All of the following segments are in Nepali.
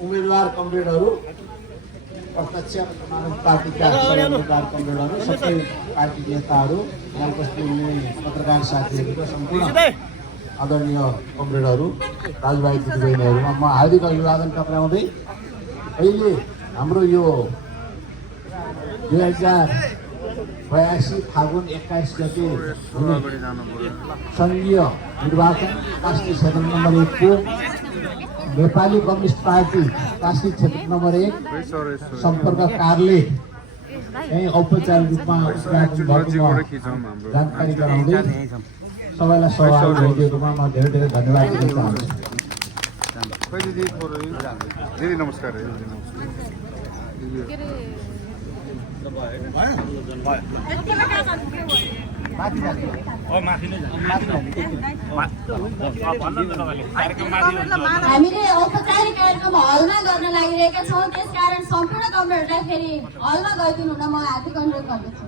उम्मेदवार कमरेडहरू प्रत्यक्ष पार्टीका उम्मेदवार कमरेडहरू सबै पार्टी नेताहरू यहाँ उपस्थित हुने पत्रकार साथीहरू र सम्पूर्ण आदरणीय कमरेडहरू दाजुभाइ दिदीबहिनीहरूमा म हार्दिक अभिवादन टक्राउँदै अहिले हाम्रो यो 2082 फागुन 21 गते सङ्घीय निर्वाचन कास्की क्षेत्र नम्बर 1 को नेपाली कम्युनिस्ट पार्टी कास्की क्षेत्र नम्बर 1 सम्पर्क कार्यालय यही औपचारिक रूपमा उद्घाटन भएको जानकारी गराउँदै सबैलाई सहभागी भइदिएकोमा म धेरै धेरै धन्यवाद दिन चाहन्छु। नमस्कार। हामीले औपचारिक कार्यक्रम हलमा गर्न लागिरहेका छौँ, त्यसकारण सम्पूर्ण कमरेडहरूलाई फेरि हलमा गइदिनु हुन म हार्दिक अनुरोध गर्दछु।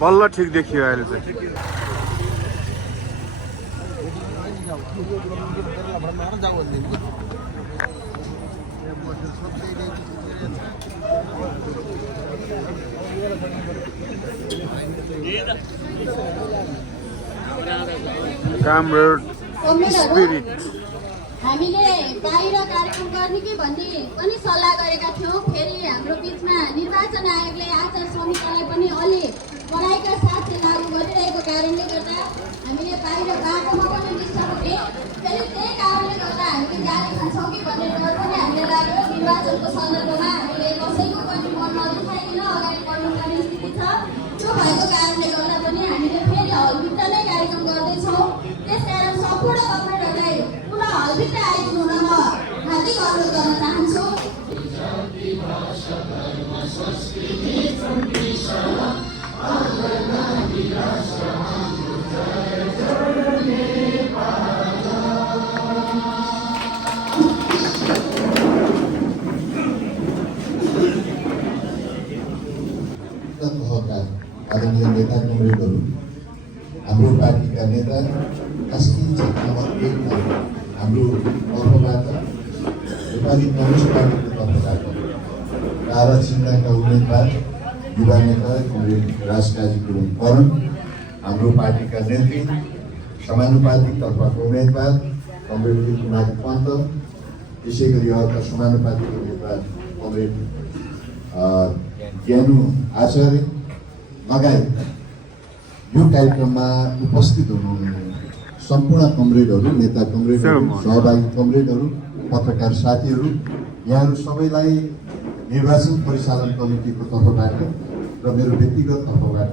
बल्ल ठिक देखियो अहिले चाहिँ। Comrade spirit. हामीले बाहिर कार्यक्रम गर्ने कि भन्ने पनि सल्लाह गरेका थियौँ। फेरि हाम्रो बिचमा निर्वाचन आयोगले आचार संहितालाई पनि अलि कडाइका साथ लागू गरिरहेको कारणले गर्दा हामीले बाहिर बाटोमा पनि डिस्टर्ब हुने, फेरि त्यही कारणले गर्दा हामीले गाली खान्छौँ कि भन्ने डर पनि हामीले लाग्यो। निर्वाचनको सन्दर्भमा हामीले कसैको पनि मन नदुखाइकन अगाडि बढ्नुपर्ने स्थिति छ। त्यो भएको कारणले गर्दा पनि हामीले फेरि हलभित्र नै कार्यक्रम गर्दैछौँ। त्यसकारण सम्पूर्ण कमरेडहरूलाई पुनः हलभित्र आइदिनु हुन म हार्दिक अनुरोध गर्न चाहन्छु। आदरणीय नेता कमरेडहरू, हाम्रो पार्टीका नेता कास्की क्षेत्र नम्बर 1 मा हाम्रो तर्फबाट नेपाली कम्युनिस्ट पार्टीको तर्फबाट बाह्र चिन्ताका उम्मेदवार युवा नेता कमरेड राजकाजी गुरुङ परम, हाम्रो पार्टीका नेत्री समानुपातिक तर्फका उम्मेदवार कमरेड कुमारी पन्त, त्यसै गरी अर्का समानुपातिक उम्मेदवार कमरेड ज्ञानु आचार्य लगायत यो कार्यक्रममा उपस्थित हुनुहुने सम्पूर्ण कमरेडहरू, नेता कमरेडहरू, सहभागी कमरेडहरू, पत्रकार साथीहरू, यहाँहरू सबैलाई निर्वाचन परिचालन कमिटीको तर्फबाट र मेरो व्यक्तिगत तर्फबाट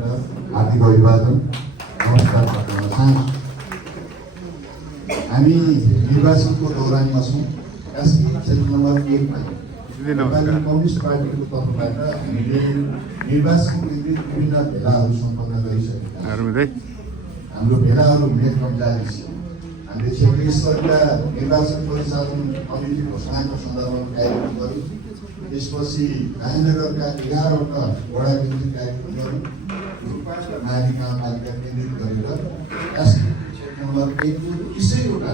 हार्दिक अभिवादन नमस्कार गर्न चाहन्छु। हामी निर्वाचनको दौरानमा छौँ। कास्की क्षेत्र नम्बर 1 मा नेपाली कम्युनिस्ट पार्टीको तर्फबाट हामीले निर्वाचन केन्द्रित विभिन्न भेलाहरू सम्पन्न गरिसकेका छौँ। हाम्रो भेलाहरू हुने क्रम जारी छ। हामीले क्षेत्रीय स्तरका निर्वाचन परिचालन कमिटी घोषणाको सन्दर्भमा कार्यक्रम गऱ्यौँ। त्यसपछि राजनगरका 11वटा वडा केन्द्रित कार्यक्रम गऱ्यौँ। रूपपाट र माली गाउँपालिका केन्द्रित गरेर कास्की क्षेत्र नम्बर 1 को 20वटा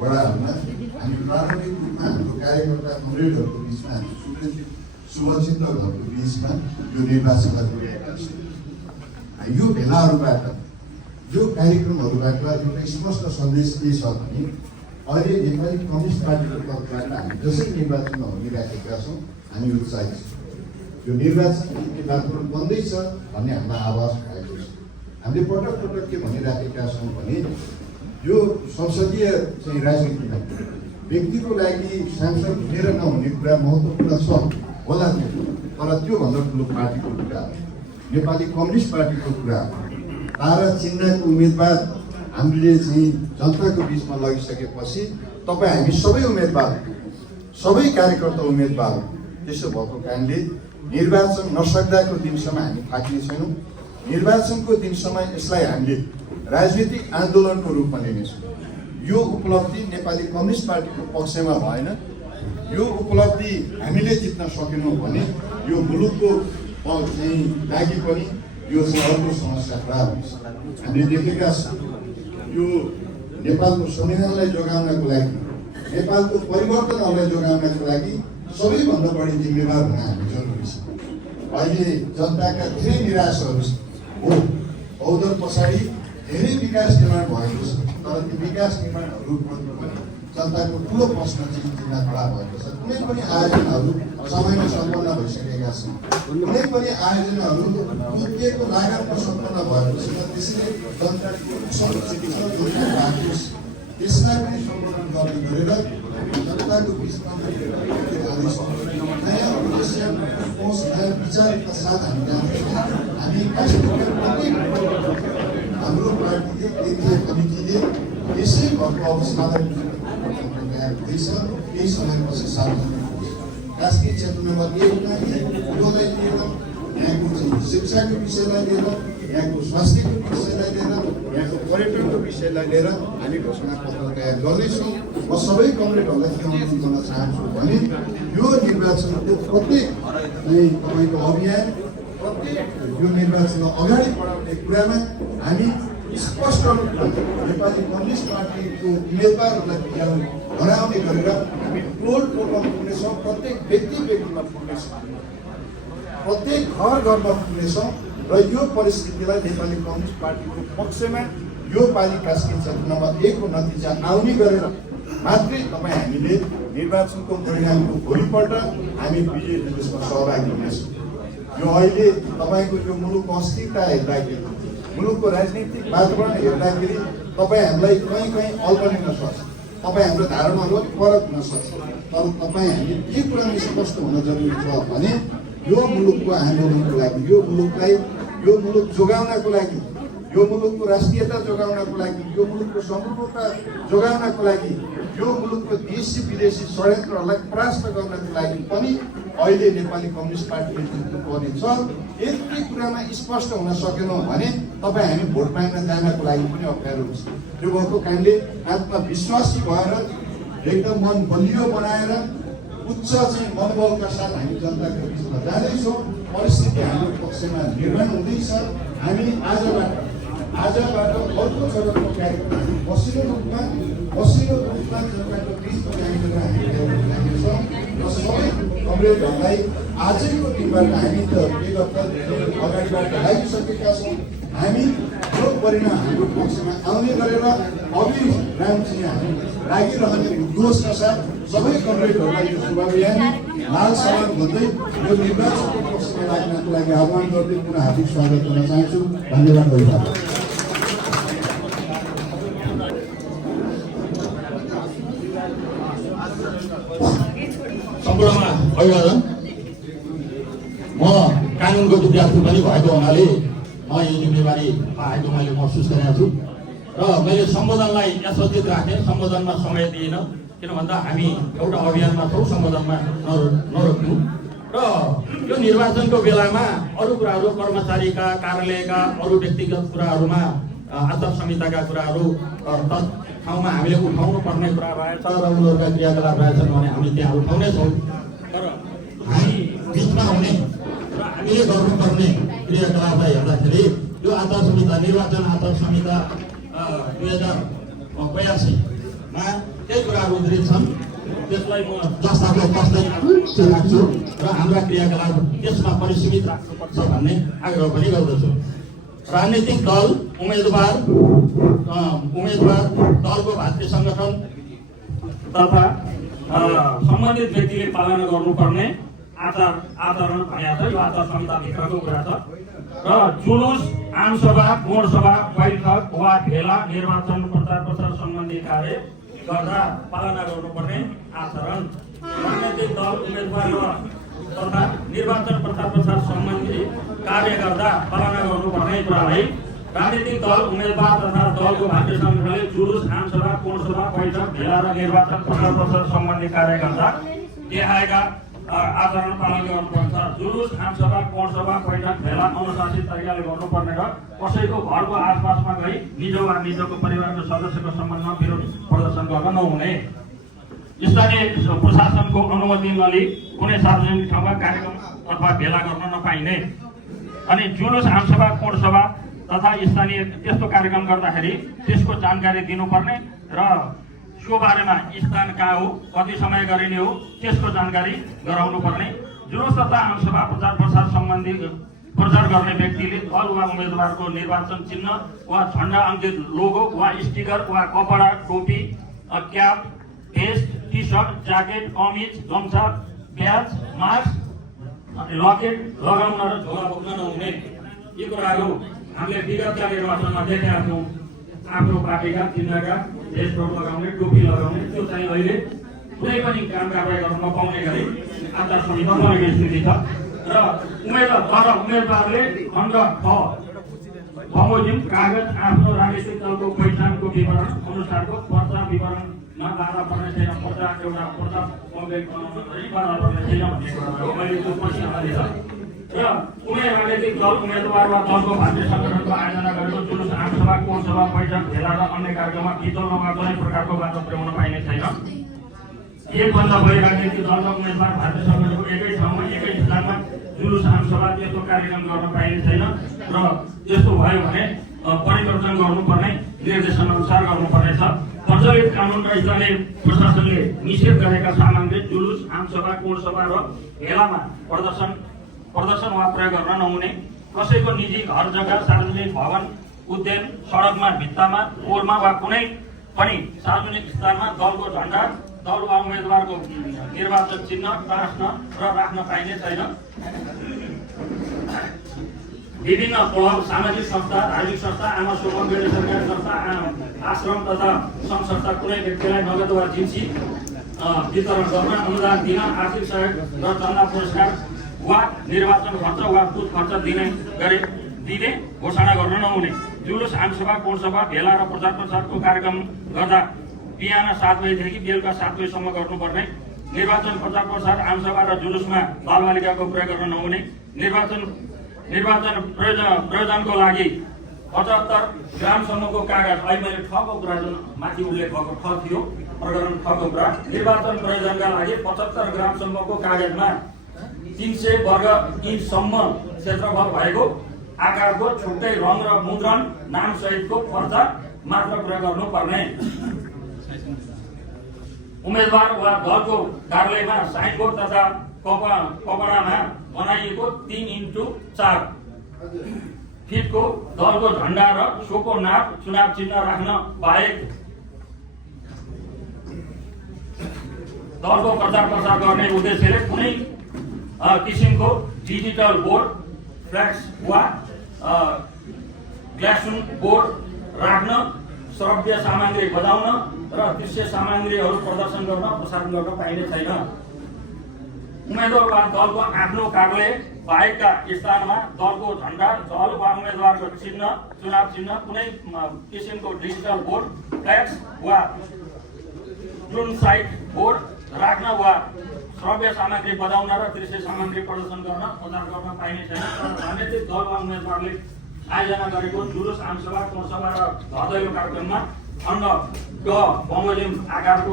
वडाहरूमा हामी प्राथमिक रूपमा हाम्रो कार्यकर्ता कमरेडहरूको बिचमा शुभचिन्तकहरूको बिचमा यो निर्वाचनलाई जोडिएका छौँ। यो भेलाहरूबाट, यो कार्यक्रमहरूबाट एउटा स्पष्ट सन्देश के छ भने अहिले नेपाली कम्युनिस्ट पार्टीको तर्फबाट हामी जसरी निर्वाचनमा होमिराखेका छौँ हामी उत्साहित छौँ। यो निर्वाचन निर्वाचन बन्दैछ भन्ने हामीलाई आवाज भएको छ। हामीले पटक पटक के भनिराखेका छौँ भने यो संसदीय चाहिँ राजनीतिमा व्यक्तिको लागि सांसद हुने र नहुने कुरा महत्त्वपूर्ण छ होला, तर त्योभन्दा ठुलो पार्टीको कुरा नेपाली कम्युनिस्ट पार्टीको कुरा 12 चिन्हको उम्मेदवार हामीले चाहिँ जनताको बिचमा लगिसकेपछि तपाईँ हामी सबै उम्मेदवार, सबै कार्यकर्ता उम्मेदवार त्यसो भएको कारणले निर्वाचन नसक्दाको दिनसम्म हामी थाक्ने छैनौँ। निर्वाचनको दिनसम्म यसलाई हामीले राजनीतिक आन्दोलनको रूपमा लिनेछौँ। यो उपलब्धि नेपाली कम्युनिस्ट पार्टीको पक्षमा भएन। यो उपलब्धि हामीले जित्न सकेनौँ भने यो मुलुकको चाहिँ लागि पनि यो चाहिँ अर्को समस्या खडा हुन्छ। हामीले देखेका छौँ यो नेपालको संविधानलाई जोगाउनको लागि, नेपालको परिवर्तनहरूलाई जोगाउनको लागि सबैभन्दा बढी जिम्मेवार हुन हामी जरुरी छ। अहिले जनताका धेरै निराशाहरू हो, औदर पछाडि धेरै विकास निर्माण भएको छ, तर त्यो विकास निर्माणहरू पनि जनताको ठुलो प्रश्न चाहिँ चिन्ता खडा भएको छ। कुनै पनि आयोजनाहरू समयमा सम्पन्न भइसकेका छन्, कुनै पनि आयोजनाहरू तोकिएको लागतमा सम्पन्न भएको छैन। त्यसैले जनताको त्यसलाई पनि सम्बोधन गर्ने गरेर जनताको बिचमा नयाँ उद्देश्य, नयाँ विचारका साथ हामी जान्छौँ। हामी हाम्रो पार्टीले केन्द्रीय कमिटीले यसै घरको अवस्थालाई हुँदैछ। केही समयपछि सार्वजनिक कास्की क्षेत्र नम्बर 1मा कुरोलाई लिएर, यहाँको शिक्षाको विषयलाई लिएर, यहाँको स्वास्थ्यको विषयलाई लिएर, यहाँको पर्यटनको विषयलाई लिएर हामी घोषणा पत्र तयार गर्दैछौँ। म सबै कमरेडहरूलाई के अनुरोध गर्न चाहन्छु भने यो निर्वाचनको प्रत्येक तपाईँको अभियान, प्रत्येक यो निर्वाचनलाई अगाडि बढाउने कुरामा हामी स्पष्ट रूपमा नेपाली कम्युनिस्ट पार्टीको उम्मेदवारहरूलाई हराउने गरेर हामी टोल टोलमा पुग्नेछौँ, प्रत्येक व्यक्तिमा पुग्नेछौँ, प्रत्येक घरमा पुग्नेछौँ र यो परिस्थितिलाई नेपाली कम्युनिस्ट पार्टीको पक्षमा यो पालि कास्की क्षेत्र नम्बर 1को नतिजा आउने गरेर मात्रै तपाईँ हामीले निर्वाचनको परिणामको भोलिपल्ट हामी विजय दिवसमा सहभागी हुनेछौँ। यो अहिले तपाईँको यो मुलुकको अस्थिरता हेर्दाखेरि, मुलुकको राजनीतिक वातावरण हेर्दाखेरि तपाईँ हामीलाई कहीँ अल्पने नसक्छ, तपाईँ हाम्रो धारणाहरू फरक हुन सक्छ, तर तपाईँ हामी के कुरामा स्पष्ट हुन जरुरी छ भने यो मुलुकको आन्दोलनको लागि, यो मुलुक जोगाउनको लागि, यो मुलुकको राष्ट्रियता जोगाउनको लागि, यो मुलुकको सम्पूर्णता जोगाउनको लागि, यो मुलुकको देशी विदेशी षड्यन्त्रहरूलाई परास्त गर्नको लागि पनि अहिले नेपाली कम्युनिस्ट पार्टीले जित्नुपर्ने छ। यति कुरामा स्पष्ट हुन सकेनौँ भने तपाईँ हामी भोट माग्न जानको लागि पनि अप्ठ्यारो हुन्छ। त्यो भएको कारणले आत्मविश्वासी भएर एकदम मन बलियो बनाएर उच्च चाहिँ मनोबलका साथ हामी जनताको बिचमा जाँदैछौँ। परिस्थिति हाम्रो पक्षमा निर्माण हुँदैछ। हामी आजबाट अर्को चरणको कार्यक्रम मसिनो रूपमा जनताको बिचमा जाने हामी लाग्नेछौँ र सबै कमरेडहरूलाई आजैको दिनबाट हामी त विगत अगाडिबाट लागिसकेका छौँ। हामी यो परिणाम हाम्रो पक्षमा आउने गरेर अविराम चाहिँ हामी लागिरहने उद्घोषका साथ सबै कमरेडहरूलाई यो शुभाभियान लाल सवाल भन्दै यो निर्वाचनको पक्षमा लाग्नको लागि आह्वान गर्दै पुनः हार्दिक स्वागत गर्न चाहन्छु। धन्यवाद भइहाल्यो। सम्पूर्णमा अभिवादन। म कानुनको विद्यार्थी पनि भएको हुनाले म यो जिम्मेवारी पाएको मैले महसुस गरेको छु र मैले सम्बोधनलाई यथोचित राखेँ। सम्बोधनमा समय दिएन, किन भन्दा हामी एउटा अभियानमा छौँ, सम्बोधनमा नरोक्यौँ। र यो निर्वाचनको बेलामा अरू कुराहरू, कर्मचारीका कार्यालयका अरू व्यक्तिगत कुराहरूमा आचार संहिताका कुराहरू ठाउँमा हामीले उठाउनु पर्ने कुरा रहेछ र उनीहरूका क्रियाकलाप रहेछन् भने हामी त्यहाँ उठाउनेछौँ। तर हामी बिचमा हुने र हामीले गर्नुपर्ने क्रियाकलापलाई हेर्दाखेरि यो आचार संहिता, निर्वाचन आचार संहिता 2082मा केही कुराहरू उद्धृत छन्। त्यसलाई म जस्ताको तस्तै राख्छु र हाम्रा क्रियाकलाप त्यसमा परिसीमित राख्नुपर्छ भन्ने आग्रह पनि गर्दछु। राजनीतिक दल, उम्मेदवार, दलको भातृ सङ्गठन तथा सम्बन्धित व्यक्तिले पालना गर्नुपर्ने आचरण भनेको छ। यो आचार संहिताभित्रको कुरा छ र जुलुस, आमसभा, गोणसभा, बैठक वा भेला, निर्वाचन प्रचार प्रसार सम्बन्धी कार्य गर्दा पालना गर्नुपर्ने आचरण, राजनैतिक दल, उम्मेदवार तथा निर्वाचन प्रचार प्रसार सम्बन्धी कार्य गर्दा पालना गर्नुपर्ने कुरालाई राजनीतिक दल उम्मेदवार तथा दलको भाग्य सङ्गठनले जुलुस आमसभा पूर्णसभा बैठक भेला र निर्वाचन प्रचार सम्बन्धी कार्य गर्दा देखाएका आचरण पालन गर्नुपर्छ। जुलुस आमसभा पूर्णसभा बैठक भेला अनुशासित तरिकाले गर्नुपर्ने र कसैको घरको आसपासमा गई निज वा निजको परिवारको सदस्यको सम्बन्धमा विरोध प्रदर्शन गर्न नहुने। स्थानीय प्रशासनको अनुमति नलिई कुनै सार्वजनिक ठाउँमा कार्यक्रम अथवा भेला गर्न नपाइने। अनि जुलुस आमसभा पूर्णसभा तथा स्थानीय त्यस्तो कार्यक्रम गर्दाखेरि त्यसको जानकारी दिनुपर्ने र सो बारेमा स्थान कहाँ हो, कति समय गरिने हो, त्यसको जानकारी गराउनु पर्ने। जुलुस तथा आमसभा प्रचार प्रसार सम्बन्धी प्रचार गर्ने व्यक्तिले दल वा उम्मेदवारको निर्वाचन चिन्ह वा झण्डा अङ्कित लोगो वा स्टिकर वा कपडा, टोपी, cap, vest, T shirt, jacket, कमिज, गम्छा, ब्याज, मास्क, लकेट लगाउन र झोला बोक्न नहुने। यी कुराहरू हामीले विगतका निर्वाचनमा देखेका छौँ। आफ्नो पार्टीका चिन्हका भेस्टहरू लगाउने, टोपी लगाउने, त्यो चाहिँ अहिले कुनै पनि काम कारवाही गर्न नपाउने गरी आचार संहिता बनेको स्थिति छ। र उम्मेदवारले खण्ड 6 बमोजिम कागज आफ्नो राजनीतिक दलको पहिचानको विवरण अनुसारको पर्चा विवरणमा बाधा पर्ने छैन। पर्चा एउटा पर्चा कम्प्लेट बनाउन बाधा पर्ने छैन भन्ने कुरा हो। मैले त्यो पछि हालेछ। र कुनै राजनीतिक दल उम्मेदवार वा दलको भाग्य सङ्गठनको आयोजना गरेको जुलुस आमसभा पूर्णसभा बैठक भेला र अन्य कार्यक्रममा बिचौलमा कुनै प्रकारको बाधा पुर्याउन पाइने छैन। एकभन्दा बढी राजनीतिक दल र उम्मेदवार भाग्य सङ्गठनको एकै ठाउँमा एकै स्थानमा जुलुस आमसभा त्यस्तो कार्यक्रम गर्न पाइने छैन। र त्यस्तो भयो भने परिवर्तन गर्नुपर्ने, निर्देशन अनुसार गर्नुपर्नेछ। प्रचलित कानुन र स्थानीय प्रशासनले निषेध गरेका सामग्री जुलुस आमसभा पूर्णसभा र भेलामा प्रदर्शन वा प्रयोग गर्न नहुने। कसैको निजी घर जग्गा, सार्वजनिक भवन, उद्यान, सडकमा, भित्तामा, पोलमा वा कुनै पनि सार्वजनिक स्थानमा दलको झण्डा, दल वा उम्मेदवारको निर्वाचन चिन्ह टाँस्न र राख्न पाइने छैन। विभिन्न क्लब, सामाजिक संस्था, धार्मिक संस्था, आमा शोभन, गैर सरकारी संस्था, आश्रम तथा सङ्घ संस्था कुनै व्यक्तिलाई नगद वा जिन्सी वितरण गर्न, अनुदान दिन, आर्थिक सहयोग र चन्दा पुरस्कार वा निर्वाचन खर्च वा बुथ खर्च दिने घोषणा गर्न नहुने। जुलुस आमसभा पूर्णसभा भेला र प्रचार प्रसारको कार्यक्रम गर्दा बिहान 7 बजेदेखि बेलुका 7 बजेसम्म गर्नुपर्ने। निर्वाचन प्रचार प्रसार आमसभा र जुलुसमा बालबालिकाको प्रयोग गर्न नहुने। निर्वाचन प्रयोजनको लागि 75 ग्रामसम्मको कागज, अहिले मैले ठको कुरा जुन माथि उल्लेख भएको ठ थियो प्रकरण ठको कुरा, निर्वाचन प्रयोजनका लागि 75 ग्रामसम्मको कागजमा 300 वर्ग इन्चसम्म क्षेत्रफल भएको आकारको छुट्टै रङ र मुद्रण नाम सहितको पर्चा मात्र प्रयोग गर्नुपर्ने। उम्मेदवार वा दलको कार्यालयमा साइनबोर्ड तथा कपडामा बनाइएको 3x4 फिटको दलको झण्डा र सोको नाप, चुनाव चिन्ह राख्न बाहेक दलको प्रचार प्रसार गर्ने उद्देश्यले कुनै किसिमको डिजिटल बोर्ड, फ्ल्याक्स वा ग्लासुन बोर्ड राख्न, श्रव्य सामग्री बजाउन र दृश्य सामग्रीहरू प्रदर्शन गर्न, प्रसारण गर्न पाइने छैन। उम्मेदवार वा दलको आफ्नो कार्यालय बाहेकका स्थानमा दलको झण्डा, दल वा उम्मेदवारको चिन्ह, चुनाव चिन्ह, कुनै किसिमको डिजिटल बोर्ड, फ्ल्याक्स वा जुन साइड बोर्ड राख्न वा श्रव्य सामग्री बजाउन र दृश्य सामग्री प्रदर्शन गर्न, प्रचार गर्न पाइने छैन। राजनीतिक दल वा उम्मेदवारले आयोजना गरेको जुलुस आमसभा पूर्णसभा र भदैलो कार्यक्रममा खण्ड ग बमोजिम आकारको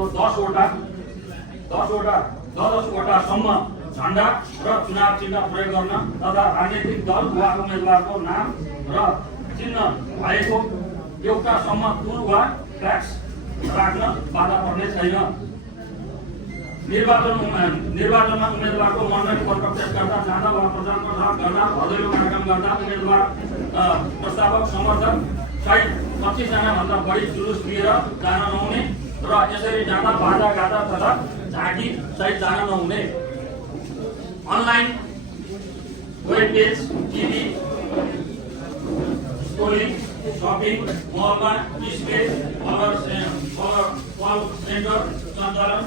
10वटासम्म झण्डा र चुनाव चिन्ह प्रयोग गर्न तथा राजनीतिक दल वा उम्मेदवारको नाम र चिन्ह भएको एउटासम्म टुल वा फ्ल्याक्स राख्न बाधा पर्ने छैन। निर्वाचनमा उम्मेदवारको मण्डली प्रत्यक्ष गर्दा, जाँदा वा प्रचार प्रसार गर्दा, भदैलो कार्यक्रम गर्दा उम्मेदवार, प्रस्तावक, समर्थक सहित 25 जनाभन्दा बढी जुलुस लिएर जान नहुने र यसरी जाँदा बाधा गाडा तथा झाँकी सहित जान नहुने। Online web page, TV, storing, shopping मलमा डिस्प्ले, कल सेन्टर सञ्चालन,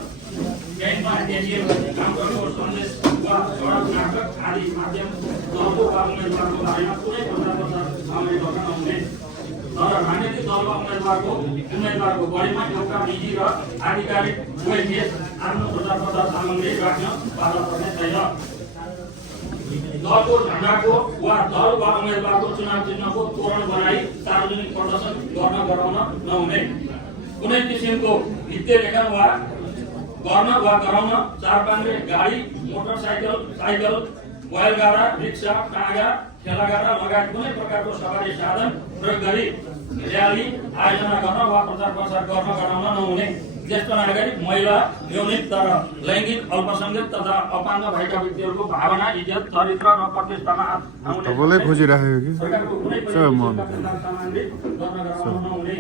ब्याङ्कमा एटिएम काउन्टरको सन्देश वा सडक नाटक आदि माध्यम दलको वा उम्मेदवारको बारेमा कुनै प्रचार प्रसार सामग्री गर्न नहुने। तर राजनीतिक दलका उम्मेदवारको बढीमा एउटा निजी र आधिकारिक वेबपेज आफ्नो प्रचार सामग्री राख्न बाधा पर्ने छैन। दलको झण्डाको वा दल वा उम्मेदवारको चुनाव चिन्हको तोरण बनाई सार्वजनिक प्रदर्शन गराउन नहुने। कुनै किसिमको भित्ते लेखन वा गराउन चारपाङ्ग्रे गाडी, मोटरसाइकल, बैलगाडा, रिक्सा, टाँगा, ठेलागाडा लगायत कुनै प्रकारको सवारी साधन प्रयोग गरी र्याली आयोजना गर्न वा प्रचार प्रसार गराउन नहुने। ज्येष्ठ नागरिक, महिला, यौनिक तर लैङ्गिक, अल्पसङ्ख्यक तथा अपाङ्ग भएका व्यक्तिहरूको भावना, इज्जत, चरित्र र प्रतिष्ठामा तपाईँलाई खोजिराखेको कि सरकारको कुनै पनि सामग्री गर्न गराउन नहुने।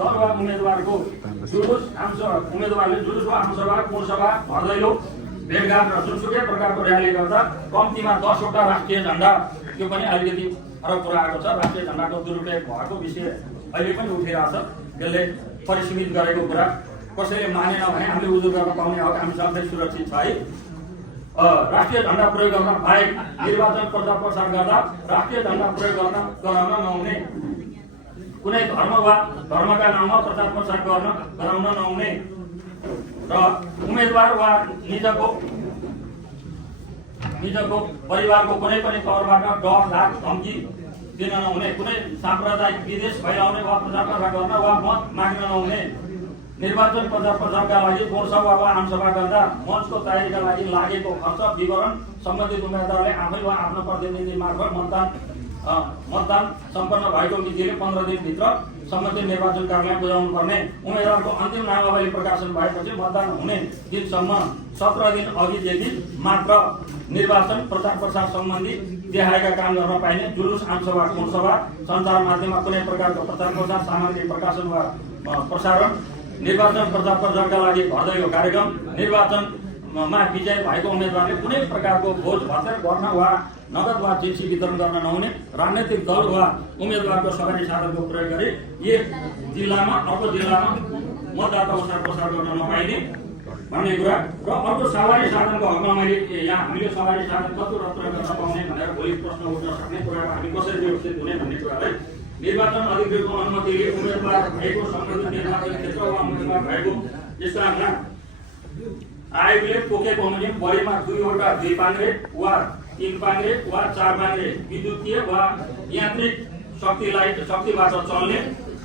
दल वा उम्मेदवारको उम्मेदवारले जुलुस वा आमसभा, कोणसभा, भर्दैलो, भेटघाट र जुनसुकै प्रकारको र्याली गर्दा कम्तीमा 10 वटा राष्ट्रिय झण्डा, त्यो पनि अलिकति फरक कुरा आएको छ। राष्ट्रिय झण्डाको दुरुपयोग भएको विषय अहिले पनि उठिरहेको छ। त्यसले परिसीमित गरेको कुरा कसैले मानेन भने हामीले उजुर गर्न पाउने हक हामी सबै सुरक्षित छ है। राष्ट्रिय झण्डा प्रयोग गर्न बाहेक निर्वाचन प्रचार प्रसार गर्दा राष्ट्रिय झण्डा प्रयोग गराउन नहुने। कुनै धर्म वा धर्मका नाममा प्रचार प्रसार गराउन नहुने र उम्मेदवार वा निजको परिवारको कुनै पनि तौरबाट डर, धाक, धम्की दिन नहुने। कुनै साम्प्रदायिक विदेश फैलाउने वा प्रचार प्रसार गर्न वा मत माग्न नहुने। निर्वाचन प्रचार प्रसारका लागि कोणसभा वा आमसभा गर्दा मञ्चको तयारीका लागि लागेको खर्च विवरण सम्बन्धित उम्मेदवारले आफै वा आफ्नो प्रतिनिधि मार्फत मतदान सम्पन्न भएको मितिले 15 दिनभित्र सम्बन्धित निर्वाचन कार्यालय बुझाउनु पर्ने। उम्मेदवारको अन्तिम नामावली प्रकाशन भएपछि मतदान हुने दिनसम्म 17 दिन अघिदेखि मात्र निर्वाचन प्रचार प्रसार सम्बन्धी देखाएका काम गर्न पाइने। जुलुस, आमसभा, कोणसभा, सञ्चार माध्यममा कुनै प्रकारको प्रचार प्रसार सामग्री प्रकाशन वा प्रसारण, निर्वाचन प्रचार प्रसारका लागि भर्दैलो कार्यक्रम, निर्वाचनमा विजय भएको उम्मेदवारले कुनै प्रकारको भोज भत्तर गर्न वा नगद वा जिन्सी वितरण गर्न नहुने। राजनैतिक दल वा उम्मेदवारको सवारी साधनको प्रयोग गरी एक जिल्लामा अर्को जिल्लामा मतदाता प्रसार गर्न नपाइने भन्ने कुरा र अर्को सवारी साधनको हकमा मैले यहाँ हामीले सवारी साधन कतिवटा प्रयोग गर्न पाउने भनेर भोलि प्रश्न उठ्न सक्ने कुरा हामी कसरी व्यवस्थित हुने भन्ने कुरालाई निर्वाचन अधिकृतको अनुमतिले उम्मेदवार भएको सम्बन्धित निर्वाचन क्षेत्र वा उम्मेदवार भएको स्थानमा आयोगले तोकेको अनुसार बढीमा 2 वटा 2 पाङ्ग्रे वा 3 पाङ्ग्रे वा 4 पाङ्ग्रे विद्युतीय वा यान्त्रिक शक्तिबाट चल्ने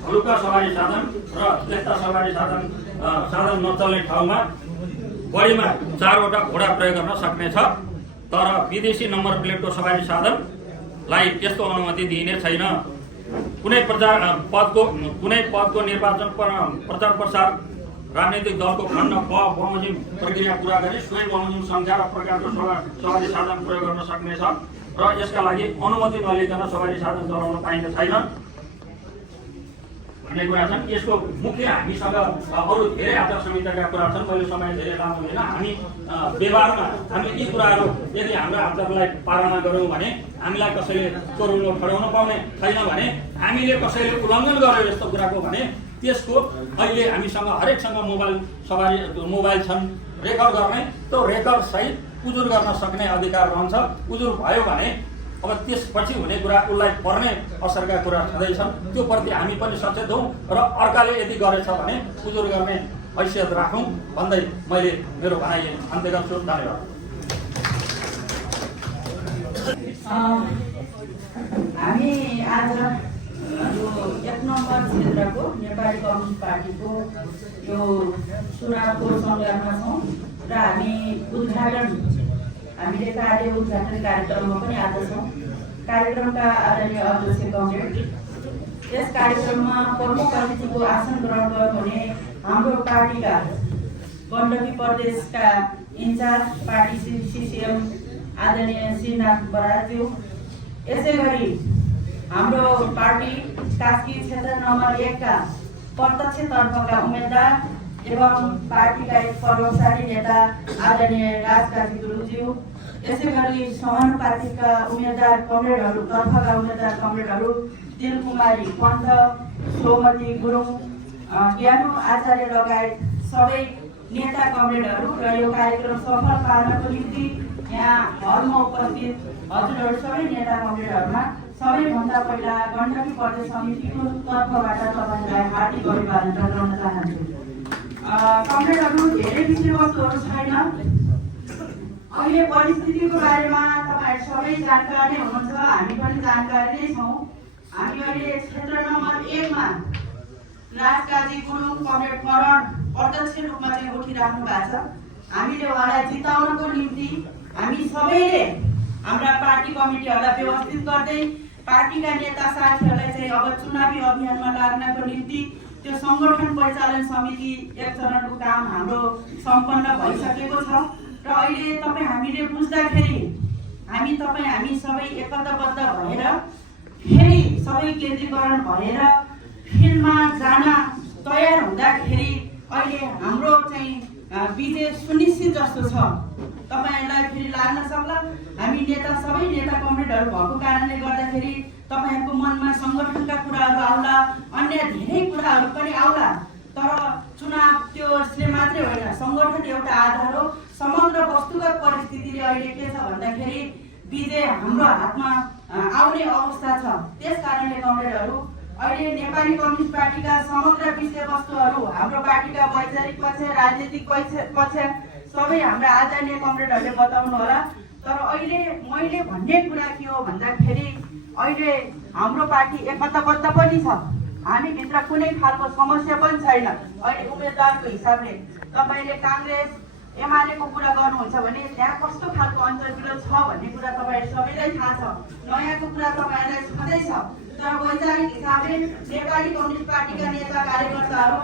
हलुका सवारी साधन र त्यस्ता सवारी साधन नचल्ने ठाउँमा बढीमा 4 वटा घोडा प्रयोग गर्न सक्नेछ। तर विदेशी नम्बर प्लेटको सवारी साधनलाई त्यस्तो अनुमति दिइने छैन। कुनै पदको निर्वाचन प्रचार प्रसार राजनीतिक दलको खण्ड बमोजिम प्रक्रिया पूरा गरी स्वयं बमोजिम संख्या र प्रकारको सवारी साधन प्रयोग गर्न सक्नेछ र यसका लागि अनुमति नलिकन सवारी साधन चलाउन पाइने छैन भन्ने कुरा छन्। यसको मुख्य हामीसँग अरू धेरै आचार संहिताका कुरा छन्। मैले समय धेरै लामो होइन। हामी व्यवहारमा हामीले यी कुराहरू यदि हाम्रो आचारलाई पालना गऱ्यौँ भने हामीलाई कसैले चोरुलो खडाउन पाउने छैन भने हामीले कसैले उल्लङ्घन गर्यो यस्तो कुराको भने त्यसको अहिले हामीसँग हरेकसँग मोबाइल छन् रेकर्ड गर्ने, त्यो रेकर्ड सहित उजुर गर्न सक्ने अधिकार रहन्छ। उजुर भयो भने अब त्यसपछि हुने कुरा उसलाई पर्ने असरका कुरा छँदैछन्। त्यो प्रति हामी पनि सचेत हौँ र अर्काले यदि गरेछ भने उजुर गर्ने हैसियत राखौँ भन्दै मैले मेरो भनाइ अन्त्य गर्छु। धन्यवाद। हामी आज यो 1 नम्बर क्षेत्रको नेपाली कम्युनिस्ट पार्टीको यो चुनावको सङ्ग्राममा छौँ र हामीले कार्य उद्घाटन कार्यक्रममा पनि आज छौँ। कार्यक्रमका आदरणीय अध्यक्ष कमरेड, यस कार्यक्रममा प्रमुख अतिथिको आसन ग्रहण गर्नुहुने हाम्रो पार्टीका गण्डकी प्रदेशका इन्चार्ज पार्टी CCM आदरणीय श्रीनाथ बराज्यू, यसै गरी हाम्रो पार्टी कास्की क्षेत्र नम्बर 1 का प्रत्यक्षतर्फका उम्मेदवार एवं पार्टीका एक प्रभावशाली नेता आदरणीय राजकाजी गुरुज्यू, यसै गरी समानुपातिका उम्मेदवार कमरेडहरू दिलकुमारी पन्त, सोमती गुरुङ, ज्ञानु आचार्य लगायत सबै नेता कमरेडहरू र यो कार्यक्रम सफल पार्नको निम्ति यहाँ हलमा उपस्थित हजुरहरू सबै नेता कमरेडहरूमा सबैभन्दा पहिला गण्डकी प्रदेश समितिको तर्फबाट तपाईँलाई हार्दिक अभिवादन जनाउन चाहन्छु। कमरेडहरू, धेरै विषयवस्तुहरू छैन। अहिले परिस्थितिको बारेमा तपाईँहरू सबै जानकारी हुनुहुन्छ, हामी पनि जानकारी नै छौँ। हामी अहिले क्षेत्र नम्बर 1 मा राजकाजी गुरुङ कमरेड करण अध्यक्ष रूपमा चाहिँ उठिराख्नु भएको छ। हामीले उहाँलाई जिताउनको निम्ति हामी सबैले हाम्रा पार्टी कमिटीहरूलाई व्यवस्थित गर्दै पार्टीका नेता साथीहरूलाई चाहिँ अब चुनावी अभियानमा लाग्नको निम्ति त्यो सङ्गठन परिचालन समिति एक चरणको काम हाम्रो सम्पन्न भइसकेको छ र अहिले तपाईँ हामीले बुझ्दाखेरि हामी सबै एकताबद्ध भएर फेरि सबै केन्द्रीकरण भएर फिल्डमा जान तयार हुँदाखेरि अहिले हाम्रो चाहिँ विजय सुनिश्चित जस्तो छ। तपाईँहरूलाई फेरि लाग्न सक्ला हामी सबै नेता कमरेडहरू भएको कारणले गर्दाखेरि तपाईँहरूको मनमा सङ्गठनका कुराहरू आउला, अन्य धेरै कुराहरू पनि आउला। तर चुनाव त्यसले मात्रै होइन, सङ्गठन एउटा आधार हो। समग्र वस्तुगत परिस्थितिले अहिले के छ भन्दाखेरि विजय हाम्रो हातमा आउने अवस्था छ। त्यस कारणले कमरेडहरू, अहिले नेपाली कम्युनिस्ट पार्टीका समग्र विषयवस्तुहरू हाम्रो पार्टीका वैचारिक पक्ष, राजनीतिक पक्ष सबै हाम्रा आदरणीय कमरेडहरूले बताउनु होला। तर अहिले मैले भन्ने कुरा के हो भन्दाखेरि अहिले हाम्रो पार्टी एकताबद्ध पनि छ। हामीभित्र कुनै खालको समस्या पनि छैन। अहिले उम्मेदवारको हिसाबले तपाईँले काङ्ग्रेस एमालेको कुरा गर्नुहुन्छ भने त्यहाँ कस्तो खालको अन्तर्विरोध छ भन्ने कुरा तपाईँहरू सबैलाई थाहा छ। नयाँको कुरा तपाईँहरूलाई छँदैछ। तर वैचारिक हिसाबले नेपाली कम्युनिस्ट पार्टीका नेता कार्यकर्ताहरू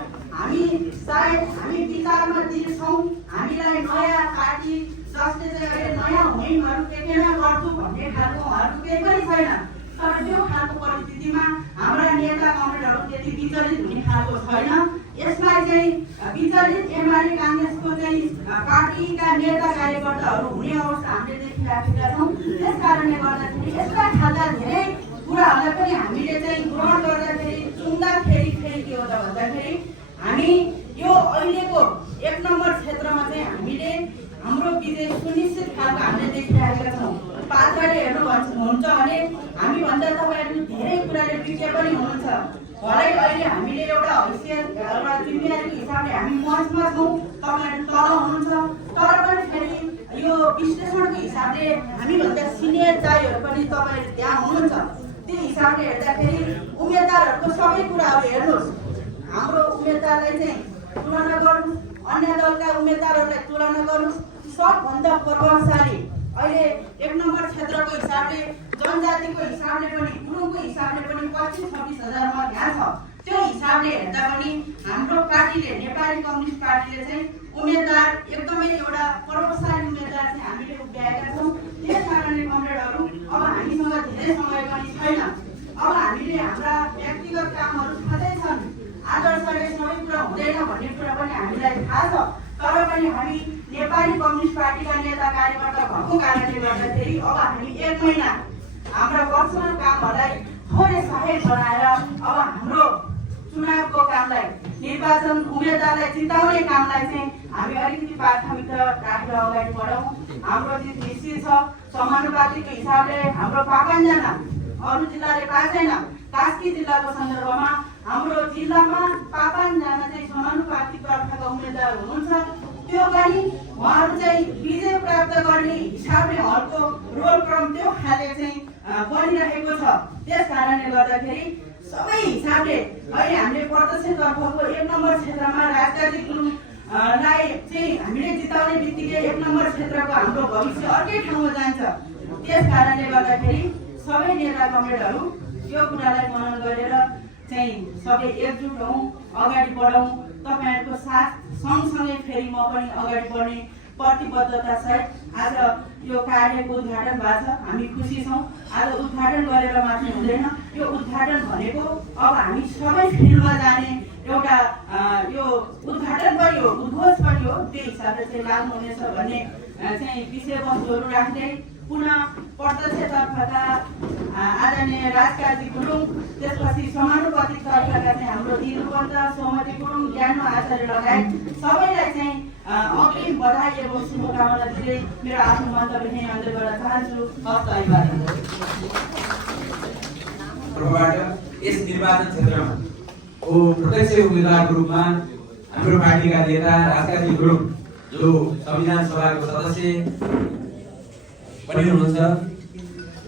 सायद हामी विचारमा दिन्छौँ। हामीलाई नयाँ पार्टी जसले चाहिँ अहिले नयाँ हुनेहरू केमा गर्छु भन्ने खालको उहाँहरूको केही पनि छैन। तर त्यो खालको परिस्थितिमा हाम्रा नेता कमरेडहरू त्यति विचलित हुने खालको छैन। यसलाई चाहिँ विचलित एमाले काङ्ग्रेसको चाहिँ पार्टीका नेता कार्यकर्ताहरू हुने अवस्था हामीले देखिराखेका छौँ। त्यस कारणले गर्दाखेरि यस्ता खालका धेरै कुराहरूलाई पनि हामीले चाहिँ ग्रहण गर्दाखेरि चुन्दाखेरि फेरि के हो त भन्दाखेरि हामी यो अहिलेको 1 नम्बर क्षेत्रमा चाहिँ हामीले हाम्रो विजय सुनिश्चित खालको हामीले देखिरहेका छौँ। पात्रले हेर्नुहुन्छ भने हामीभन्दा तपाईँहरू धेरै कुराले विज्ञ पनि हुनुहुन्छ। भलै अहिले हामीले एउटा हैसियत एउटा जिम्मेवारीको हिसाबले हामी मञ्चमा छौँ, तपाईँहरू तल हुनुहुन्छ। तर पनि फेरि यो विश्लेषणको हिसाबले हामीभन्दा सिनियर दाइहरू पनि तपाईँहरू त्यहाँ हुनुहुन्छ। त्यो हिसाबले हेर्दाखेरि उम्मेदवारहरूको सबै कुराहरू हेर्नुहोस्। हाम्रो उम्मेदवारलाई चाहिँ तुलना गर्नुहोस्, अन्य दलका उम्मेदवारहरूलाई तुलना गर्नुहोस्। सबभन्दा प्रभावशाली अहिले 1 नम्बर क्षेत्रको हिसाबले, जनजातिको हिसाबले पनि, गुरुङको हिसाबले पनि 25-26 हजारमा यहाँ छ। त्यो हिसाबले हेर्दा पनि हाम्रो पार्टीले, नेपाली कम्युनिस्ट पार्टीले चाहिँ उम्मेदवार एकदमै एउटा प्रभावशाली उम्मेदवार चाहिँ हामीले उभ्याएका छौँ। त्यस कारणले कमरेडहरू, अब हामीसँग धेरै समय पनि छैन। अब हामीले हाम्रा व्यक्तिगत कामहरू छँदैछन्। आदर्शले सबै कुरा हुँदैन भन्ने कुरा पनि हामीलाई थाहा छ। तर पनि हामी नेपाली कम्युनिस्ट पार्टीका नेता कार्यकर्ता भएको कारणले गर्दाखेरि अब हामी 1 महिना हाम्रा वर्चुअल कामहरूलाई थोरै सहायक बनाएर अब हाम्रो चुनावको कामलाई, निर्वाचन उम्मेदवारलाई जिताउने कामलाई चाहिँ हामी अलिकति प्राथमिकता राखेर अगाडि बढौँ। हाम्रो जित निश्चित छ। समानुपातिको हिसाबले हाम्रो 55 जना, अरू जिल्लाले 5 जना। कास्की जिल्लाको सन्दर्भमा हाम्रो जिल्लामा 55 जना चाहिँ समानुपातिक तर्फका उम्मेदवार हुनुहुन्छ। त्यो पनि उहाँहरू चाहिँ विजय प्राप्त गर्ने हिसाबले उहाँहरूको रोल क्रम त्यो खाले चाहिँ बनिरहेको छ। त्यस कारणले गर्दाखेरि सबै हिसाबले अहिले हामीले प्रत्यक्षतर्फको 1 नम्बर क्षेत्रमा राजकाजी गुरुङलाई चाहिँ हामीले जिताउने बित्तिकै 1 नम्बर क्षेत्रको हाम्रो भविष्य अर्कै ठाउँमा जान्छ। त्यस कारणले गर्दाखेरि सबै नेता कमरेडहरू यो कुरालाई मनन गरेर चाहिँ सबै एकजुट हौँ, अगाडि बढौँ। तपाईँहरूको साथ सँगसँगै फेरि म पनि अगाडि बढ्ने प्रतिबद्धता सहित आज यो कार्यको उद्घाटन भएको छ। हामी खुसी छौँ। आज उद्घाटन गरेर मात्रै हुँदैन, यो उद्घाटन भनेको अब हामी सबै फिल्डमा जाने एउटा यो उद्घाटन पनि हो, उद्घोष पनि हो। त्यो हिसाबले चाहिँ लाग्नु हुनेछ भन्ने चाहिँ विषयवस्तुहरू राख्दै पुनः प्रत्यक्षतर्फका आदरणीय राजकाजी गुरुङ, त्यसपछि समानुपातिक तर्फका चाहिँ हाम्रो दिनुभन्त सोमती गुरुङ, ज्ञान आचार्य लगायत सबैलाई चाहिँ अग्रिम बधाई एवं शुभकामना दिँदै मेरो आफ्नो मन्तव्य यहीँ अन्त्य गर्न चाहन्छु। हस्त धन्यवाद। तर्फबाट यस निर्वाचन क्षेत्रमा प्रत्यक्ष उम्मेदवारको रूपमा हाम्रो पार्टीका नेता राजकाजी गुरुङ जो संविधान सभाको सदस्य पनि हुनुहुन्छ,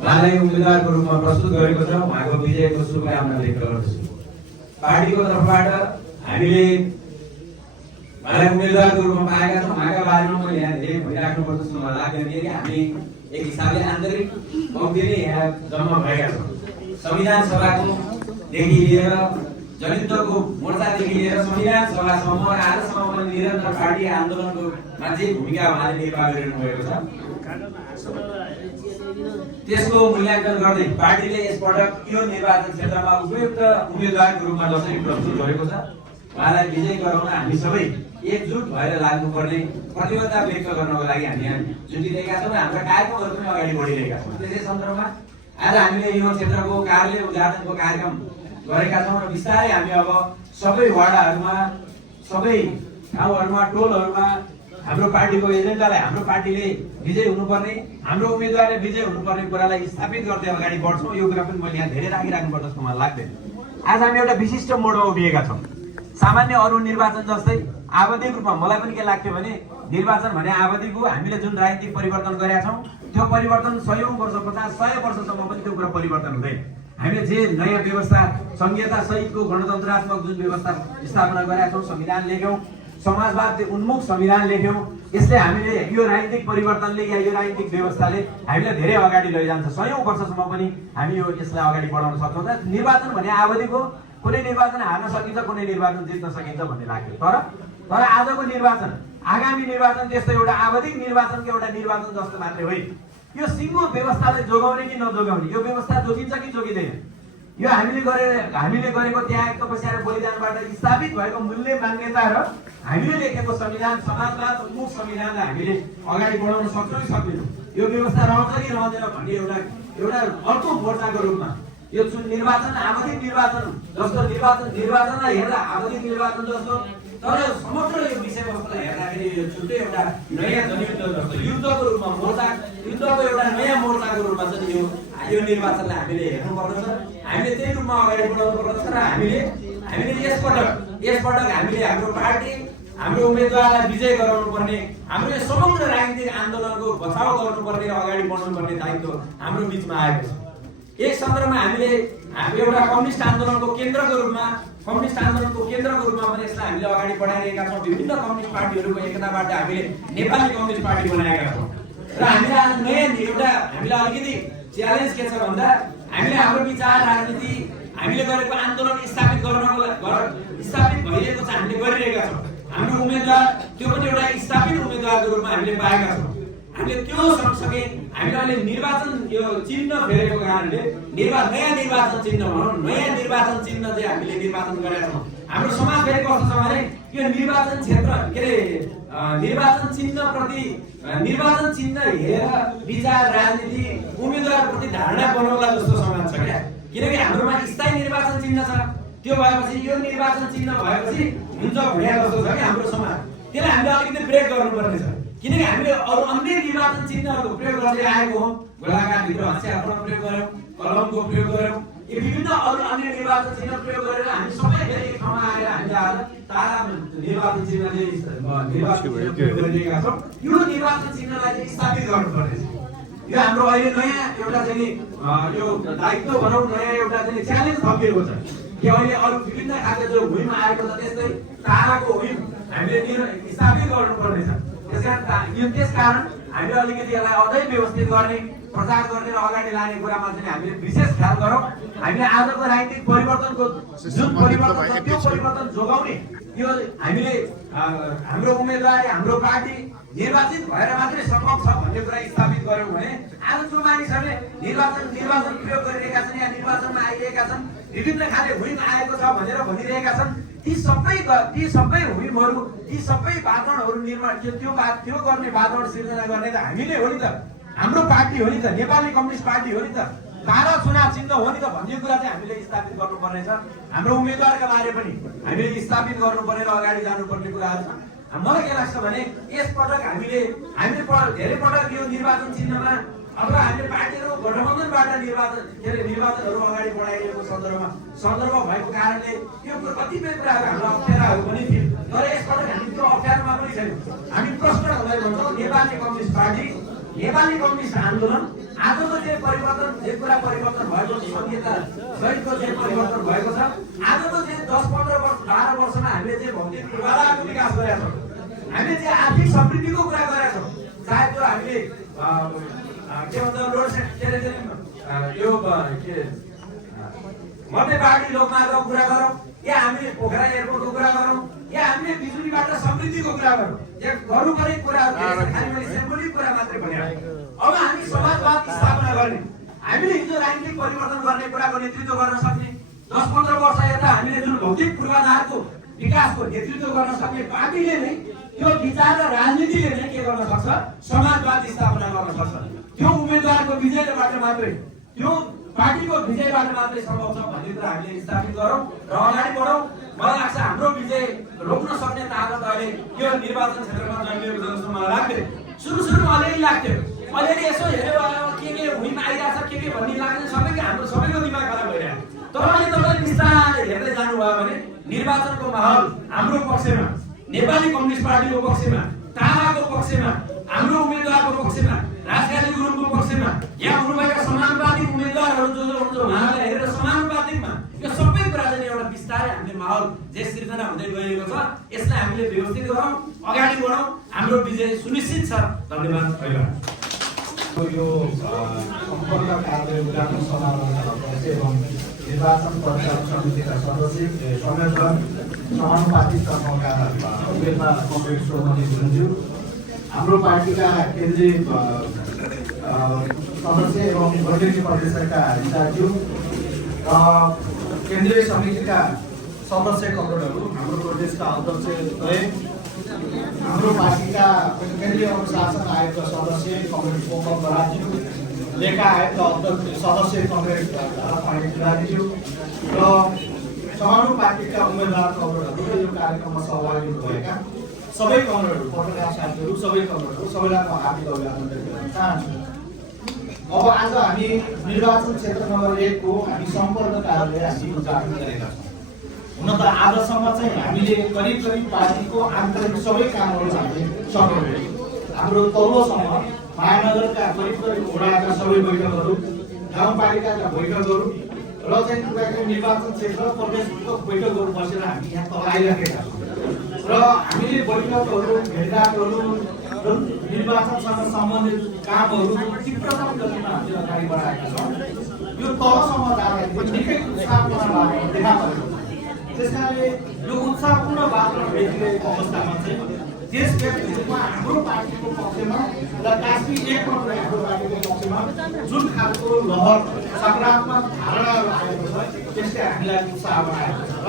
उहाँलाई उम्मेदवारको रूपमा प्रस्तुत गरेको छ। उहाँको विजयको शुभकामना व्यक्त गर्दछु। पार्टीको तर्फबाट हामीले उहाँलाई उम्मेदवारको रूपमा पाएका छौँ। उहाँका बारेमा मैले यहाँ धेरै भइराख्नुपर्छ जस्तो मलाई लाग्दैन, किनकि हामी एक हिसाबले आन्तरिक पक्ष नै यहाँ जम्मा भएका छौँ। संविधान सभादेखि लिएर जनयुद्धको मोर्चादेखि लिएर संविधान सभासम्म र आजसम्म पनि निरन्तर पार्टी आन्दोलनको मान्छे भूमिका उहाँले निर्वाह गरिरहनु भएको छ। त्यसको मूल्याङ्कन गर्दै पार्टीले यसपटक यो निर्वाचन क्षेत्रमा उपयुक्त उम्मेदवारको रूपमा जसरी प्रस्तुत गरेको छ, उहाँलाई विजय गराउन हामी सबै एकजुट भएर लाग्नुपर्ने प्रतिबद्धता व्यक्त गर्नको लागि हामी यहाँ जुटिरहेका छौँ। हाम्रा कार्यक्रमहरू पनि अगाडि बढिरहेका छौँ। त्यसै सन्दर्भमा आज हामीले यो क्षेत्रको कार्यालय उद्घाटनको कार्यक्रम गरेका छौँ र बिस्तारै हामी अब सबै वार्डहरूमा, सबै ठाउँहरूमा, टोलहरूमा हाम्रो पार्टीको एजेन्डालाई, हाम्रो पार्टीले विजय हुनुपर्ने, हाम्रो उम्मेदवारले विजय हुनुपर्ने कुरालाई स्थापित गर्दै अगाडि बढ्छौँ। यो कुरा पनि मैले यहाँ धेरै राखिराख्नुपर्छ जस्तो मलाई लाग्दैन। आज हामी एउटा विशिष्ट मोडमा उभिएका छौँ। सामान्य अरू निर्वाचन जस्तै आवधिक रूपमा मलाई पनि के लाग्थ्यो भने निर्वाचन भने आवधिक हो। हामीले जुन राजनीतिक परिवर्तन गरेका छौँ त्यो परिवर्तन 100 वर्ष 50-100 वर्षसम्म पनि त्यो कुरा परिवर्तन हुँदैन। हामीले जे नयाँ व्यवस्था संघीयता सहितको गणतन्त्रात्मक जुन व्यवस्था स्थापना गरेका छौँ, संविधान लेख्यौँ, समाजवाद उन्मुख संविधान लेख्यौँ, यसले हामीले यो राजनीतिक परिवर्तनले या यो राजनीतिक व्यवस्थाले हामीलाई धेरै अगाडि लैजान्छ। 100 वर्षसम्म पनि हामी यो यसलाई अगाडि बढाउन सक्छौँ। निर्वाचन भने आवधिक हो। कुनै निर्वाचन हार्न सकिन्छ, कुनै निर्वाचन जित्न सकिन्छ भन्ने लाग्थ्यो। तर आजको निर्वाचन, आगामी निर्वाचन त्यस्तो एउटा आवधिक निर्वाचनको एउटा निर्वाचन जस्तो मात्रै होइन। यो सिङ्गो व्यवस्थालाई जोगाउने कि नजोगाउने, यो व्यवस्था जोगिन्छ कि जोगिँदैन, यो हामीले गरेको त्याग, तपस्या र बलिदानबाट स्थापित भएको मूल्य मान्यता र हामीले लेखेको संविधान, समाजवाद उन्मुख संविधानलाई हामीले अगाडि बढाउन सक्छौँ कि सक्दैनौँ, यो व्यवस्था रहन्छ कि रहँदैन भन्ने एउटा अर्को मोर्चाको रूपमा यो जुन निर्वाचन आवधिक निर्वाचन जस्तो निर्वाचनलाई हेर्दा आवधिक निर्वाचन जस्तो, तर समग्र यो विषयवस्तुलाई हेर्दाखेरि यो छुट्टै एउटा नयाँ जनयुद्ध जस्तो युद्धको रूपमा युद्धको एउटा नयाँ मोर्चाको रूपमा चाहिँ यो निर्वाचनलाई हामीले हेर्नु पर्दछ। हामीले त्यही रूपमा अगाडि बढाउनु पर्दछ र हामीले यसपटक हामीले हाम्रो पार्टी, हाम्रो उम्मेदवारलाई विजय गराउनु पर्ने, हाम्रो यो समग्र राजनीतिक आन्दोलनको बचाउ गर्नुपर्ने र अगाडि बढ्नुपर्ने दायित्व हाम्रो बिचमा आएको छ। एक सन्दर्भमा हामीले एउटा कम्युनिस्ट आन्दोलनको केन्द्रको रूपमा पनि यसलाई हामीले अगाडि बढाइरहेका छौँ। विभिन्न कम्युनिस्ट पार्टीहरूको एकताबाट हामीले नेपाली कम्युनिस्ट पार्टी बनाएका छौँ र हामीले आज नयाँ एउटा हामीलाई अलिकति च्यालेन्ज के छ भन्दा हामीले हाम्रो विचार, राजनीति, हामीले गरेको आन्दोलन स्थापित भइरहेको छ, हामीले गरिरहेका छौँ। हाम्रो उम्मेदवार त्यो पनि एउटा स्थापित उम्मेदवारको रूपमा हामीले पाएका छौँ। हामीले त्यो सँगसँगै हामीले अहिले निर्वाचन यो चिन्ह फेरेको कारणले नयाँ निर्वाचन चिन्ह भनौँ, नयाँ निर्वाचन चिन्ह चाहिँ हामीले निर्वाचन गरेका छौँ। हाम्रो समाज फेरि कस्तो छ भने यो निर्वाचन क्षेत्र निर्वाचन चिन्ह हेरेर विचार, राजनीति, उम्मेदवारप्रति धारणा बनाउला जस्तो समाज छ क्या। किनकि हाम्रोमा स्थायी निर्वाचन चिन्ह छ, त्यो भएपछि यो निर्वाचन चिन्ह भएपछि हुन्छ भुँडा जस्तो छ कि हाम्रो समाज। त्यसलाई हामीले अलिकति ब्रेक गर्नुपर्ने छ। किनकि हामीले अरू अन्य निर्वाचन चिन्हहरूको प्रयोग गर्दै आएको हो। गोलाकारभित्र हँसियाको प्रयोग गऱ्यौँ, कलमको प्रयोग गऱ्यौँ, यो विभिन्न अरू अन्य निर्वाचन चिन्ह प्रयोग गरेर हामी सबै फेरि एक ठाउँमा आएर हामीले आज तारा निर्वाचन चिन्हले प्रयोग गरिरहेका छौँ। यो निर्वाचन चिन्हलाई चाहिँ स्थापित गर्नुपर्ने छ। यो हाम्रो अहिले नयाँ एउटा चाहिँ यो दायित्व भनौँ, नयाँ एउटा चाहिँ च्यालेन्ज थपिएको छ कि अहिले अरू विभिन्न खालको जो भुइँमा आएको छ त्यस्तै ताराको भुइँ हामीले स्थापित गर्नुपर्ने छ। त्यसकारण हामीले अलिकति यसलाई अझै व्यवस्थित गर्ने, प्रचार गर्ने र अगाडि लाने कुरामा चाहिँ हामीले विशेष ख्याल गरौँ। हामीले आजको राजनीतिक परिवर्तनको जुन परिवर्तन छ त्यो परिवर्तन जोगाउने यो हामीले हाम्रो उम्मेदवार, हाम्रो पार्टी निर्वाचित भएर मात्रै सम्भव छ भन्ने कुरा स्थापित गऱ्यौँ भने आज जो मानिसहरूले निर्वाचन प्रयोग गरिरहेका छन् या निर्वाचनमा आइरहेका छन्, विभिन्न खाले भुइँ आएको छ भनेर भनिरहेका छन्, ती सबै भुइँहरू, ती सबै वातावरणहरू निर्माण त्यो गर्ने वातावरण सिर्जना गर्ने त हामीले हो नि त, हाम्रो पार्टी हो नि त, नेपाली कम्युनिस्ट पार्टी हो नि त, 12 चुनाव चिन्ह हो नि त भन्ने कुरा चाहिँ हामीले स्थापित गर्नुपर्ने छ। हाम्रो उम्मेदवारका बारे पनि हामीले स्थापित गर्नुपर्ने र अगाडि जानुपर्ने कुराहरू छ। मलाई के लाग्छ भने यसपटक हामीले धेरै पटक यो निर्वाचन चिन्हमा अथवा हामीले पार्टीहरू गठबन्धनबाट निर्वाचनहरू अगाडि बढाइएको सन्दर्भ भएको कारणले यो कतिपय कुराहरू हाम्रो अप्ठ्याराहरू पनि थिए। तर यसबाट हामी त्यो अप्ठ्यारोमा पनि छैनौँ। हामी प्रश्न हुँदै भन्छौँ Nepali communist party, Nepali communist आन्दोलन आजको जे कुरा परिवर्तन भएको छ, संहिता सहितको जे परिवर्तन भएको छ, आजको जे 10-15 वर्ष 12 वर्षमा हामीले जे भौतिक पूर्वाधारको विकास गरेका छौँ, हामीले जे आर्थिक समृद्धिको कुरा गरेका छौँ, चाहे त्यो हामीले के भन्छ रोड यो मध्यपाटी लोकमार्गको कुरा गरौँ, या हामीले पोखरा एयरपोर्टको कुरा गरौँ, या हामीले बिजुलीबाट समृद्धिको कुरा गरौँ, या गर्नुपर्ने कुराहरू खालि मैले सिम्बोलिक कुरा मात्रै भने। अब हामी समाजवाद स्थापना गर्ने, हामीले हिजो राजनीतिक परिवर्तन गर्ने कुराको नेतृत्व गर्न सक्ने, 10-15 वर्ष यता हामीले जुन भौतिक पूर्वाधारको विकासको नेतृत्व गर्न सक्ने पार्टीले नै त्यो विचार र राजनीतिले नै के गर्न सक्छ, समाजवाद स्थापना गर्न सक्छ। त्यो उम्मेदवारको विजयबाट मात्रै, त्यो पार्टीको विजयबाट मात्रै सम्भव छ भन्ने कुरा हामीले स्थापित गरौँ र अगाडि बढौँ। मलाई लाग्छ हाम्रो विजय रोक्न सक्ने ताकत अहिले यो निर्वाचन क्षेत्रमा जन्मिएको जस्तो मलाई लाग्दैन। सुरुमा अलिअलि लाग्थ्यो, अलिअलि यसो हेऱ्यो के भुइँमा आइरहेछ के भन्ने लाग्ने हाम्रो सबैको दिमाग खराब भइरहेको। तर अहिले तपाईँले बिस्तारै हेर्दै जानुभयो भने निर्वाचनको माहौल हाम्रो पक्षमा, नेपाली कम्युनिस्ट पार्टीको पक्षमा, तामाको पक्षमा, हाम्रो उम्मेदवारको पक्षमा, राजकाजी गुरुङको पक्षमा, यहाँ हुनुभएका समानुपातिक उम्मेदवारहरू जो हुन्छ उहाँलाई हेरेर समानुपातिकमा यो सबै कुरा चाहिँ एउटा बिस्तारै हामीले माहौल जे सिर्जना हुँदै गएको छ, यसलाई हामीले व्यवस्थित गरौँ, अगाडि बढौँ, हाम्रो विजय सुनिश्चित छ। धन्यवाद। यो सम्पर्क कार्य उद्घाटन समारोह एवं निर्वाचन परिचालन समितिका सदस्य संयोजक समानुपातिक तर्फका उम्मेदवार कमरेड श्रीमती गुरुङज्यू, हाम्रो पार्टीका केन्द्रीय सदस्य एवं वैदेशिक प्रदेशका नेताज्यू र केन्द्रीय समितिका सदस्य कमरेडहरू, हाम्रो प्रदेशका अध्यक्ष, हाम्रो पार्टीका केन्द्रीय अनुशासन आयोगका सदस्य कमरेड पोपम बराज्यू, लेखा आयोगका अध्यक्ष सदस्य कमरेड धाराज्यू र समानुपातिकका उम्मेदवार कमरेडहरू, यो कार्यक्रममा सहभागी हुनुभएका सबै कमरेडहरू, पत्रकार साथीहरू, सबै कमरेडहरू, सबैलाई म हार्दिक अभिवादन गर्न चाहन्छु। अब आज हामी निर्वाचन क्षेत्र नम्बर 1 को हामी सम्पर्क कार्यालय हामी उद्घाटन गरेका छौँ। हुन त आजसम्म चाहिँ हामीले करिब पार्टीको आन्तरिक सबै कामहरू हामीले सकेका। हाम्रो तल्लोसम्म महानगरका करिब वडाका सबै बैठकहरू, गाउँपालिकाका बैठकहरू र चाहिँ तपाईँको निर्वाचन क्षेत्र प्रदेशको बैठकहरू बसेर हामी यहाँ तल आइराखेका छौँ र हामीले बैठकहरू, भेटघाटहरू र निर्वाचनसँग सम्बन्धित कामहरू तीव्रता गतिमा हामीले अगाडि बढाएका छौँ। यो तलसम्म जाँदाखेरि निकै उत्साहपूर्ण देखा परेको छ। त्यसकारणले यो उत्साहपूर्ण वातावरण देखिरहेको अवस्थामा चाहिँ देशव्यापी रूपमा हाम्रो पार्टीको पक्षमा र कास्की एक मात्रै हाम्रो पार्टीको पक्षमा जुन खालको लहर सकारात्मक धारणाहरू आएको छ, त्यसले हामीलाई उत्साह बनाएको छ र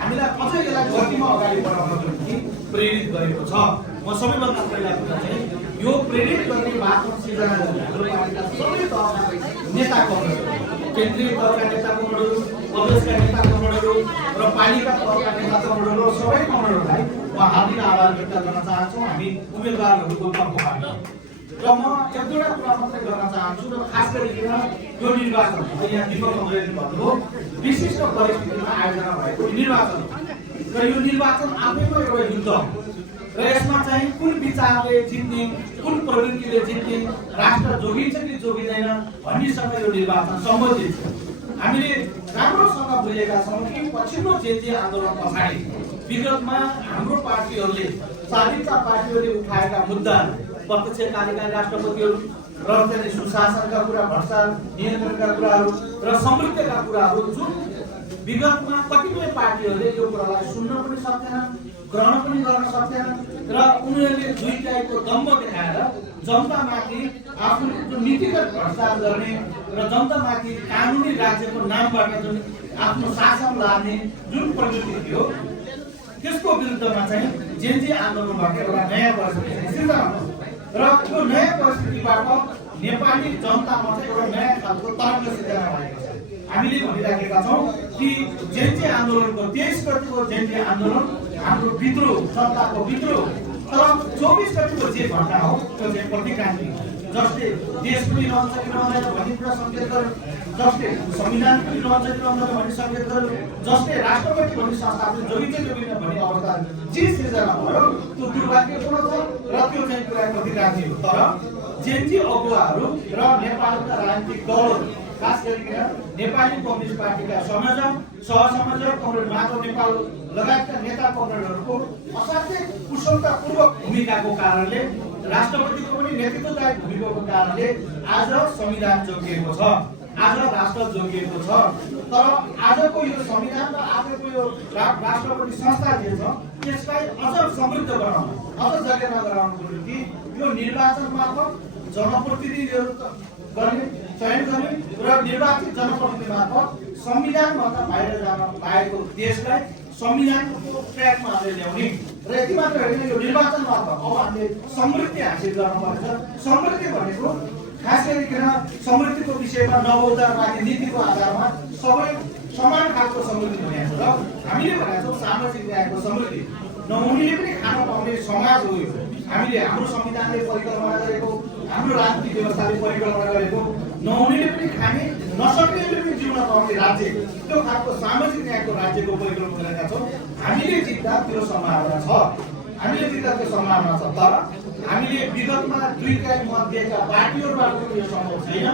हामीलाई अझै यसलाई गतिमा अगाडि बढाउनको निम्ति प्रेरित गरेको छ। म सबैभन्दा पहिला कुरा चाहिँ यो प्रेरित गर्ने वातावरण सिर्जना गर्ने हाम्रो पार्टीका सबै तहका नेता कमरेडहरू, केन्द्रीय तहका नेता कमरेडहरू, प्रदेशका नेता कमरेडहरू र पालिका तहका नेता कमरेडहरू, सबै कमरेडहरूलाई म हार्दिक आभार व्यक्त गर्न चाहन्छु। हामी उम्मेदवारहरूको पक्षमा र म एक दुईवटा कुरा मात्रै गर्न चाहन्छु र खास गरिकन यो निर्वाचन यहाँ दिपक कमरेडले भन्नुभयो विशिष्ट परिस्थितिमा आयोजना भएको निर्वाचन र यो निर्वाचन आफैमा एउटा युद्ध हो र यसमा चाहिँ कुन विचारले जित्ने, कुन प्रवृत्तिले जित्ने, राष्ट्र जोगिन्छ कि जोगिँदैन भन्नेसँग यो निर्वाचन सम्बन्धित छ। हामीले राम्रोसँग बुझेका छौँ कि पछिल्लो जे आन्दोलन पछाडि विगतमा हाम्रो पार्टीहरूले, चालिसवटा पार्टीहरूले उठाएका मुद्दाहरू, प्रत्यक्षकालीका राष्ट्रपतिहरू र त्यहाँदेखि सुशासनका कुरा, भ्रष्टाचार नियन्त्रणका कुराहरू र समृद्धिका कुराहरू जुन विगतमा कतिपय पार्टीहरूले यो कुरालाई सुन्न पनि सक्दैनन्, ग्रहण पनि गर्न सक्दैनन् र उनीहरूले दुई टाइपको दम्भ देखाएर जनतामाथि आफ्नो नीतिगत भ्रष्टाचार गर्ने र जनतामाथि कानुनी राज्यको नामबाट जुन आफ्नो शासन लाने जुन प्रवृत्ति थियो, त्यसको विरुद्धमा चाहिँ जे आन्दोलनबाट एउटा नयाँ परिस्थिति सिर्जना र त्यो नयाँ परिस्थितिबाट नेपाली जनतामा चाहिँ एउटा नयाँ खालको तरङ्ग सिर्जना भएको छ। हामीले भनिराखेका छौँ कि जे आन्दोलनको 23 गतिको जे आन्दोलन हाम्रो विद्रोह, जनताको विद्रोह, तर 24 गतिको जे घटना हो त्यो चाहिँ प्रतिक्रान्ति जसले देश पनि रहन्छ कि रहँदैन भन्ने कुरा सङ्केत गर्यो, जसले संविधान पनि रहन्छ कि रहँदैन भन्ने सङ्केत गर्यो, जसले राष्ट्रपति भन्ने संस्थाले जोगिन्छ जोगिन भन्ने अवस्था जे सिर्जना भयो त्यो दुर्भाग्यपूर्ण छ र त्यो चाहिँ कुरा प्रतिराज्य हो। तर जेएनजी अगुवाहरू र नेपालका राजनीतिक दलहरू खास गरिकन नेपाली कम्युनिस्ट पार्टीका संयोजक सहसंयोजक कमरेड माधव नेपाल लगायतका नेता कमरेडहरूको असाध्यै कुशलतापूर्वक भूमिकाको कारणले राष्ट्रपतिको पनि नेतृत्वदायी भूमिकाको कारणले आज संविधान जोगिएको छ, आज राष्ट्र जोगिएको छ। तर आजको यो संविधान र आजको यो राष्ट्रपति संस्था जे छ त्यसलाई अझ समृद्ध बनाउन, अझ जगेर्ना गराउनको निम्ति यो निर्वाचन मार्फत जनप्रतिनिधिहरू गर्ने चयन गर्ने र निर्वाचित जनप्रतिनिधि मार्फत संविधानभन्दा बाहिर जान लागेको देशलाई संविधानको ट्र्याकमा हालेर ल्याउने र यति मात्र होइन, यो निर्वाचन मार्फत अब हामीले समृद्धि हासिल गर्नुपर्छ। समृद्धि भनेको खास गरिकन समृद्धिको विषयमा नवोदारवादी नीतिको आधारमा सबै समान खालको समृद्धि भनेको र हामीले भनेका छौँ सामाजिक न्यायको समृद्धि नहुनेले पनि खान पाउने समाज हो। हामीले हाम्रो संविधानले परिकल्पना गरेको, हाम्रो राजनीतिक व्यवस्थाले परिकल्पना गरेको, नहुनेले पनि खाने नसक्नेले पनि जिउन पाउने राज्य, त्यो खालको सामाजिक न्यायको राज्यको परिकल्पना गरेका छौँ। हामीले जित्दा त्यो सम्भावना छ, हामीले जित्दा त्यो सम्भावना छ। तर हामीले विगतमा दुईका मध्येका पार्टीहरूबाट पनि यो सम्भव छैन।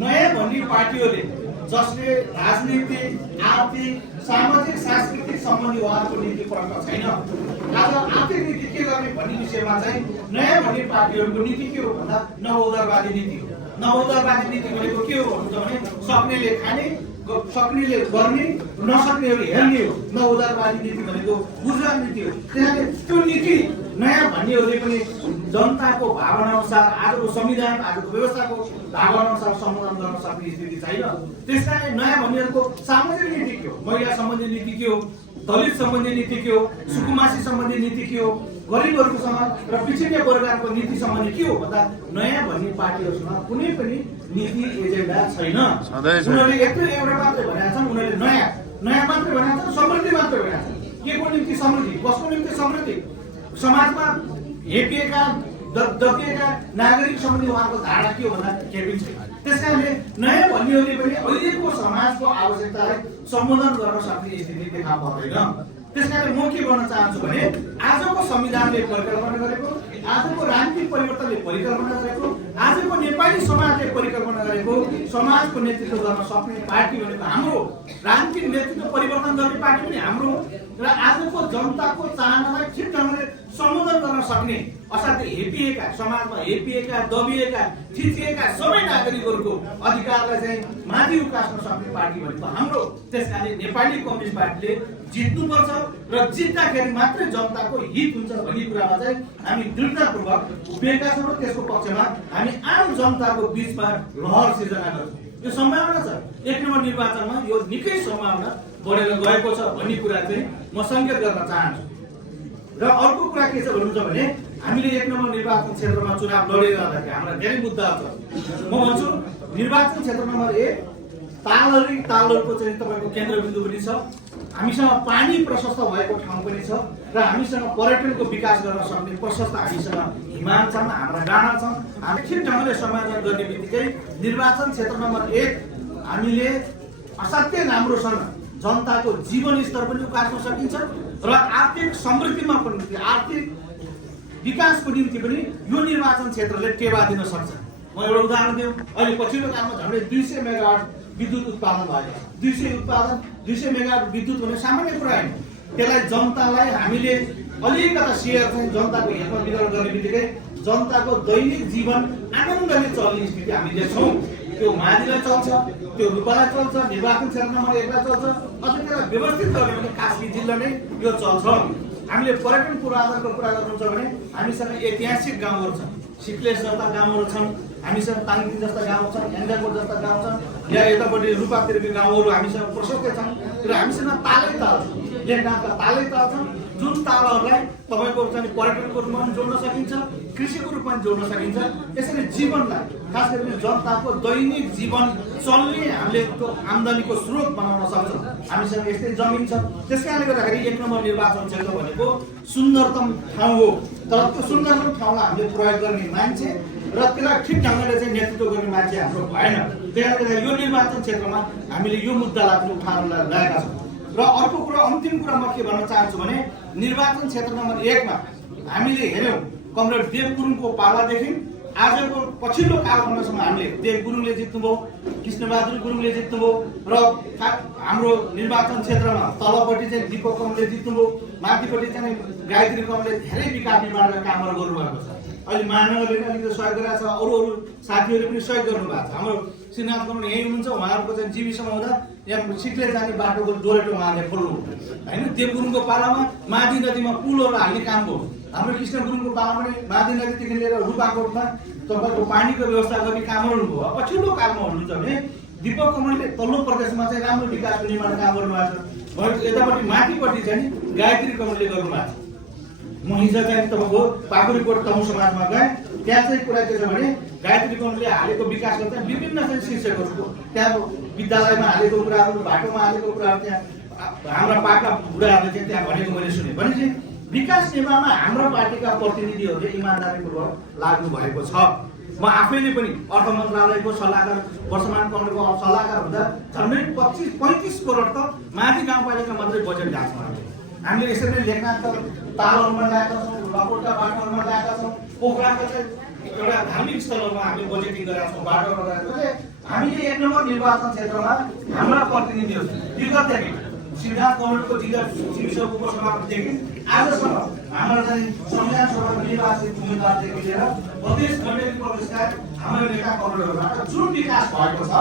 नयाँ भन्ने पार्टीहरूले जसले राजनीतिक आर्थिक सामाजिक सांस्कृतिक सम्बन्धी उहाँहरूको नीति पढ्न छैन। आज आर्थिक नीति के गर्ने भन्ने विषयमा चाहिँ नयाँ भन्ने पार्टीहरूको नीति के हो भन्दा नवोदारवादी नीति हो। नवोदारवादी नीति भनेको के हो भन्नुहुन्छ भने सक्नेले खाने, सक्नेले गर्ने, नसक्नेहरूले हेर्ने हो। नवोदारवादी नीति भनेको ऊर्जा नीति हो। त्यसैले त्यो नीति नयाँ भन्नेहरूले पनि जनताको भावना अनुसार आजको संविधान आजको व्यवस्थाको भावना अनुसार सम्बोधन गर्न सक्ने स्थिति छैन। त्यसकारण नयाँ भन्नेहरूको सामाजिक नीति के हो, महिला सम्बन्धी नीति के हो, दलित सम्बन्धी नीति के हो, सुकुमासी सम्बन्धी नीति के हो, गरिबहरूको समाज र पिछडिया वर्गको नीति सम्बन्धी के हो भन्दा नयाँ भन्ने पार्टीहरूसँग कुनै पनि नीति एजेन्डा छैन। उनीहरूले एउटा मात्रै भनेका छन्, उनीहरूले नयाँ मात्रै भनेका छन्, समृद्धि मात्रै भनेका छन्। के को निम्ति समृद्धि, कसको निम्ति समृद्धि? समाजमा हेपिएका दबिएका नागरिक सम्बन्धी उहाँको धारणा के हो भन्दा केही पनि छैन। त्यसकारणले नयाँ भन्नेहरूले पनि अहिलेको समाजको आवश्यकतालाई सम्बोधन गर्न सक्ने स्थिति देखा पर्दैन। त्यसकारणले म के भन्न चाहन्छु भने आजको संविधानले परिकल्पना गरेको, आजको राजनीतिक परिवर्तनले परिकल्पना गरेको, आजको नेपाली समाजले परिकल्पना गरेको समाजको नेतृत्व गर्न सक्ने पार्टी भनेको हाम्रो, राजनीतिक नेतृत्व परिवर्तन गर्ने पार्टी पनि हाम्रो र आजको जनताको चाहनालाई ठिक ढङ्गले सम्बोधन गर्न सक्ने असाध्यै हेपिएका समाजमा हेपिएका दबिएका थिचिएका सबै नागरिकहरूको अधिकारलाई चाहिँ माथि उकास्न सक्ने पार्टी भनेको हाम्रो। त्यसकारणले नेपाली कम्युनिस्ट पार्टीले जित्नुपर्छ र जित्दाखेरि मात्रै जनताको हित हुन्छ भन्ने कुरामा चाहिँ हामी दृढतापूर्वक उभिएका छौँ र त्यसको पक्षमा हामी आम जनताको बिचमा लहर सिर्जना गर्छौँ। यो सम्भावना छ, 1 नम्बर निर्वाचनमा यो निकै सम्भावना बढेर गएको छ भन्ने कुरा चाहिँ म सङ्केत गर्न चाहन्छु। र अर्को कुरा के छ भन्नुहुन्छ भने हामीले 1 नम्बर निर्वाचन क्षेत्रमा चुनाव लडिरहँदाखेरि हाम्रा धेरै मुद्दाहरू छ। म भन्छु निर्वाचन क्षेत्र नम्बर 1 तालहरूको चाहिँ तपाईँको केन्द्रबिन्दु पनि छ, हामीसँग पानी प्रशस्त भएको ठाउँ पनि छ र हामीसँग पर्यटनको विकास गर्न सक्ने प्रशस्त हामीसँग हिमाल छन्, हाम्रा डाँडा छन्। हामी ठिक ढङ्गले समायोजन गर्ने बित्तिकै निर्वाचन क्षेत्र नम्बर 1 हामीले असाध्यै राम्रोसँग जनताको जीवन स्तर पनि उकास्न सकिन्छ र आर्थिक समृद्धिमा पनि आर्थिक विकासको निम्ति पनि यो निर्वाचन क्षेत्रले टेवा दिन सक्छ। म एउटा उदाहरण दिउँ, अहिले पछिल्लो कालमा झन्डै 200 मेगावाट विद्युत उत्पादन भयो। 200 मेगावाट विद्युत भने सामान्य कुरा होइन। त्यसलाई जनतालाई हामीले अलिकता सेयर चाहिँ जनताको हितमा वितरण गर्ने बित्तिकै जनताको दैनिक जीवन आनन्दले चल्ने स्थिति हामी देख्छौँ। त्यो मादिलाई चल्छ, त्यो रूपालाई चल्छ, निर्वाचन क्षेत्र नम्बर 1 लाई चल्छ, अझ त्यसलाई व्यवस्थित गर्ने भने कास्की जिल्ला नै यो चल्छ। हामीले पर्यटन पूर्वाधारको कुरा गर्नुहुन्छ भने हामीसँग ऐतिहासिक गाउँहरू छन्, सिक्लेस जस्ता गाउँहरू छन्, हामीसँग ताङतिङ जस्ता गाउँ छन्, हेन्डाकोट जस्ता गाउँ छन्, या यतापट्टि रूपातिरको गाउँहरू हामीसँग प्रशस्तै छन् र हामीसँग तालै ताल छ। लेखनाथका तालै तल छन् जुन तालहरूलाई तपाईँको चाहिँ पर्यटनको रूपमा पनि जोड्न सकिन्छ, कृषिको रूपमा पनि जोड्न सकिन्छ। यसरी जीवनलाई खास गरी जनताको दैनिक जीवन चल्ने हामीले आम्दानीको स्रोत बनाउन सक्छौँ। हामीसँग यस्तै जमिन छ। त्यस कारणले गर्दाखेरि 1 नम्बर निर्वाचन क्षेत्र भनेको सुन्दरतम ठाउँ हो। तर त्यो सुन्दरतम ठाउँलाई हामीले प्रयोग गर्ने मान्छे र त्यसलाई ठिक ढङ्गले चाहिँ नेतृत्व गर्ने मान्छे हाम्रो भएन। त्यसले गर्दा यो निर्वाचन क्षेत्रमा हामीले यो मुद्दालाई पनि उठाउन लागेका छौँ। र अर्को कुरा, अन्तिम कुरा म के भन्न चाहन्छु भने निर्वाचन क्षेत्र नम्बर 1 मा हामीले हेऱ्यौँ कमरेड देव गुरुङको पालादेखि आजको पछिल्लो कालखण्डसम्म हामीले देव गुरुङले जित्नुभयो, कृष्णबहादुर गुरुङले जित्नुभयो र हाम्रो निर्वाचन क्षेत्रमा तलपट्टि चाहिँ दीपक कमलले जित्नुभयो, माथिपट्टि चाहिँ गायत्री कमलले धेरै विकास निर्माणका कामहरू गर्नुभएको छ। अहिले महानगरले पनि अलिकति सहयोग गरिरहेको छ, अरू साथीहरूले पनि सहयोग गर्नुभएको छ। हाम्रो श्रीनाथ कमल यहीँ हुनुहुन्छ, उहाँहरूको चाहिँ जीविसम्म हुँदा यहाँ सिक्ले जाने बाटोको डोरेटो उहाँले खोल्नु होइन। देव गुरुङको पालामा मादी नदीमा पुलहरू हाल्ने काम भयो। हाम्रो कृष्ण गुरुङको पालामा पनि मादी नदीदेखि लिएर रूपाकोटमा तपाईँको पानीको व्यवस्था गर्ने कामहरू भयो। पछिल्लो कालमा हुनुहुन्छ भने दीपक कमलले तल्लो प्रदेशमा चाहिँ राम्रो विकासको निर्माण काम गर्नुभएको छ। यतापट्टि माथिपट्टि चाहिँ गायत्री कमलले गर्नुभएको छ। म हिजो चाहिँ तपाईँको पाखुरीकोट तमु समाजमा गएँ। त्यहाँ चाहिँ कुरा के छ भने गायत्री कमलले हालेको विकासको चाहिँ विभिन्न चाहिँ शीर्षकहरू त्यहाँ विद्यालयमा हालेको कुराहरू, बाटोमा हालेको कुराहरू, त्यहाँ हाम्रा पाका बुढाहरूले चाहिँ त्यहाँ भनेको मैले सुने। भनेपछि विकास निर्माणमा हाम्रो पार्टीका प्रतिनिधिहरूले इमान्दारीपूर्वक लाग्नु भएको छ। म आफैले पनि अर्थ मन्त्रालयको सल्लाहकार, वर्तमान कमलको सल्लाहकार हुँदा झन्डै 25-35 करोड त माथि गाउँपालिका मात्रै बजेट गएको छ। हामीले यसरी नै लेखनाथका तालहरूमा ल्याएका छौँ, लकोटका बाटोहरूमा ल्याएका छौँ, पोखराका चाहिँ एउटा धार्मिक स्थलहरूमा हामीले बजेटिङ गरेका छौँ, बाटोहरू गरेका छौँ। हामीले 1 नम्बर निर्वाचन क्षेत्रमा हाम्रा प्रतिनिधिहरू विगतदेखि श्रीनाथ कमलको जीविसको उपसभापतिदेखि आजसम्म हाम्रा चाहिँ संविधान सभाको निर्वाचित उम्मेदवारदेखि लिएर प्रदेश गण्डकी प्रदेशका हाम्रो नेता कमलहरूबाट जुन विकास भएको छ,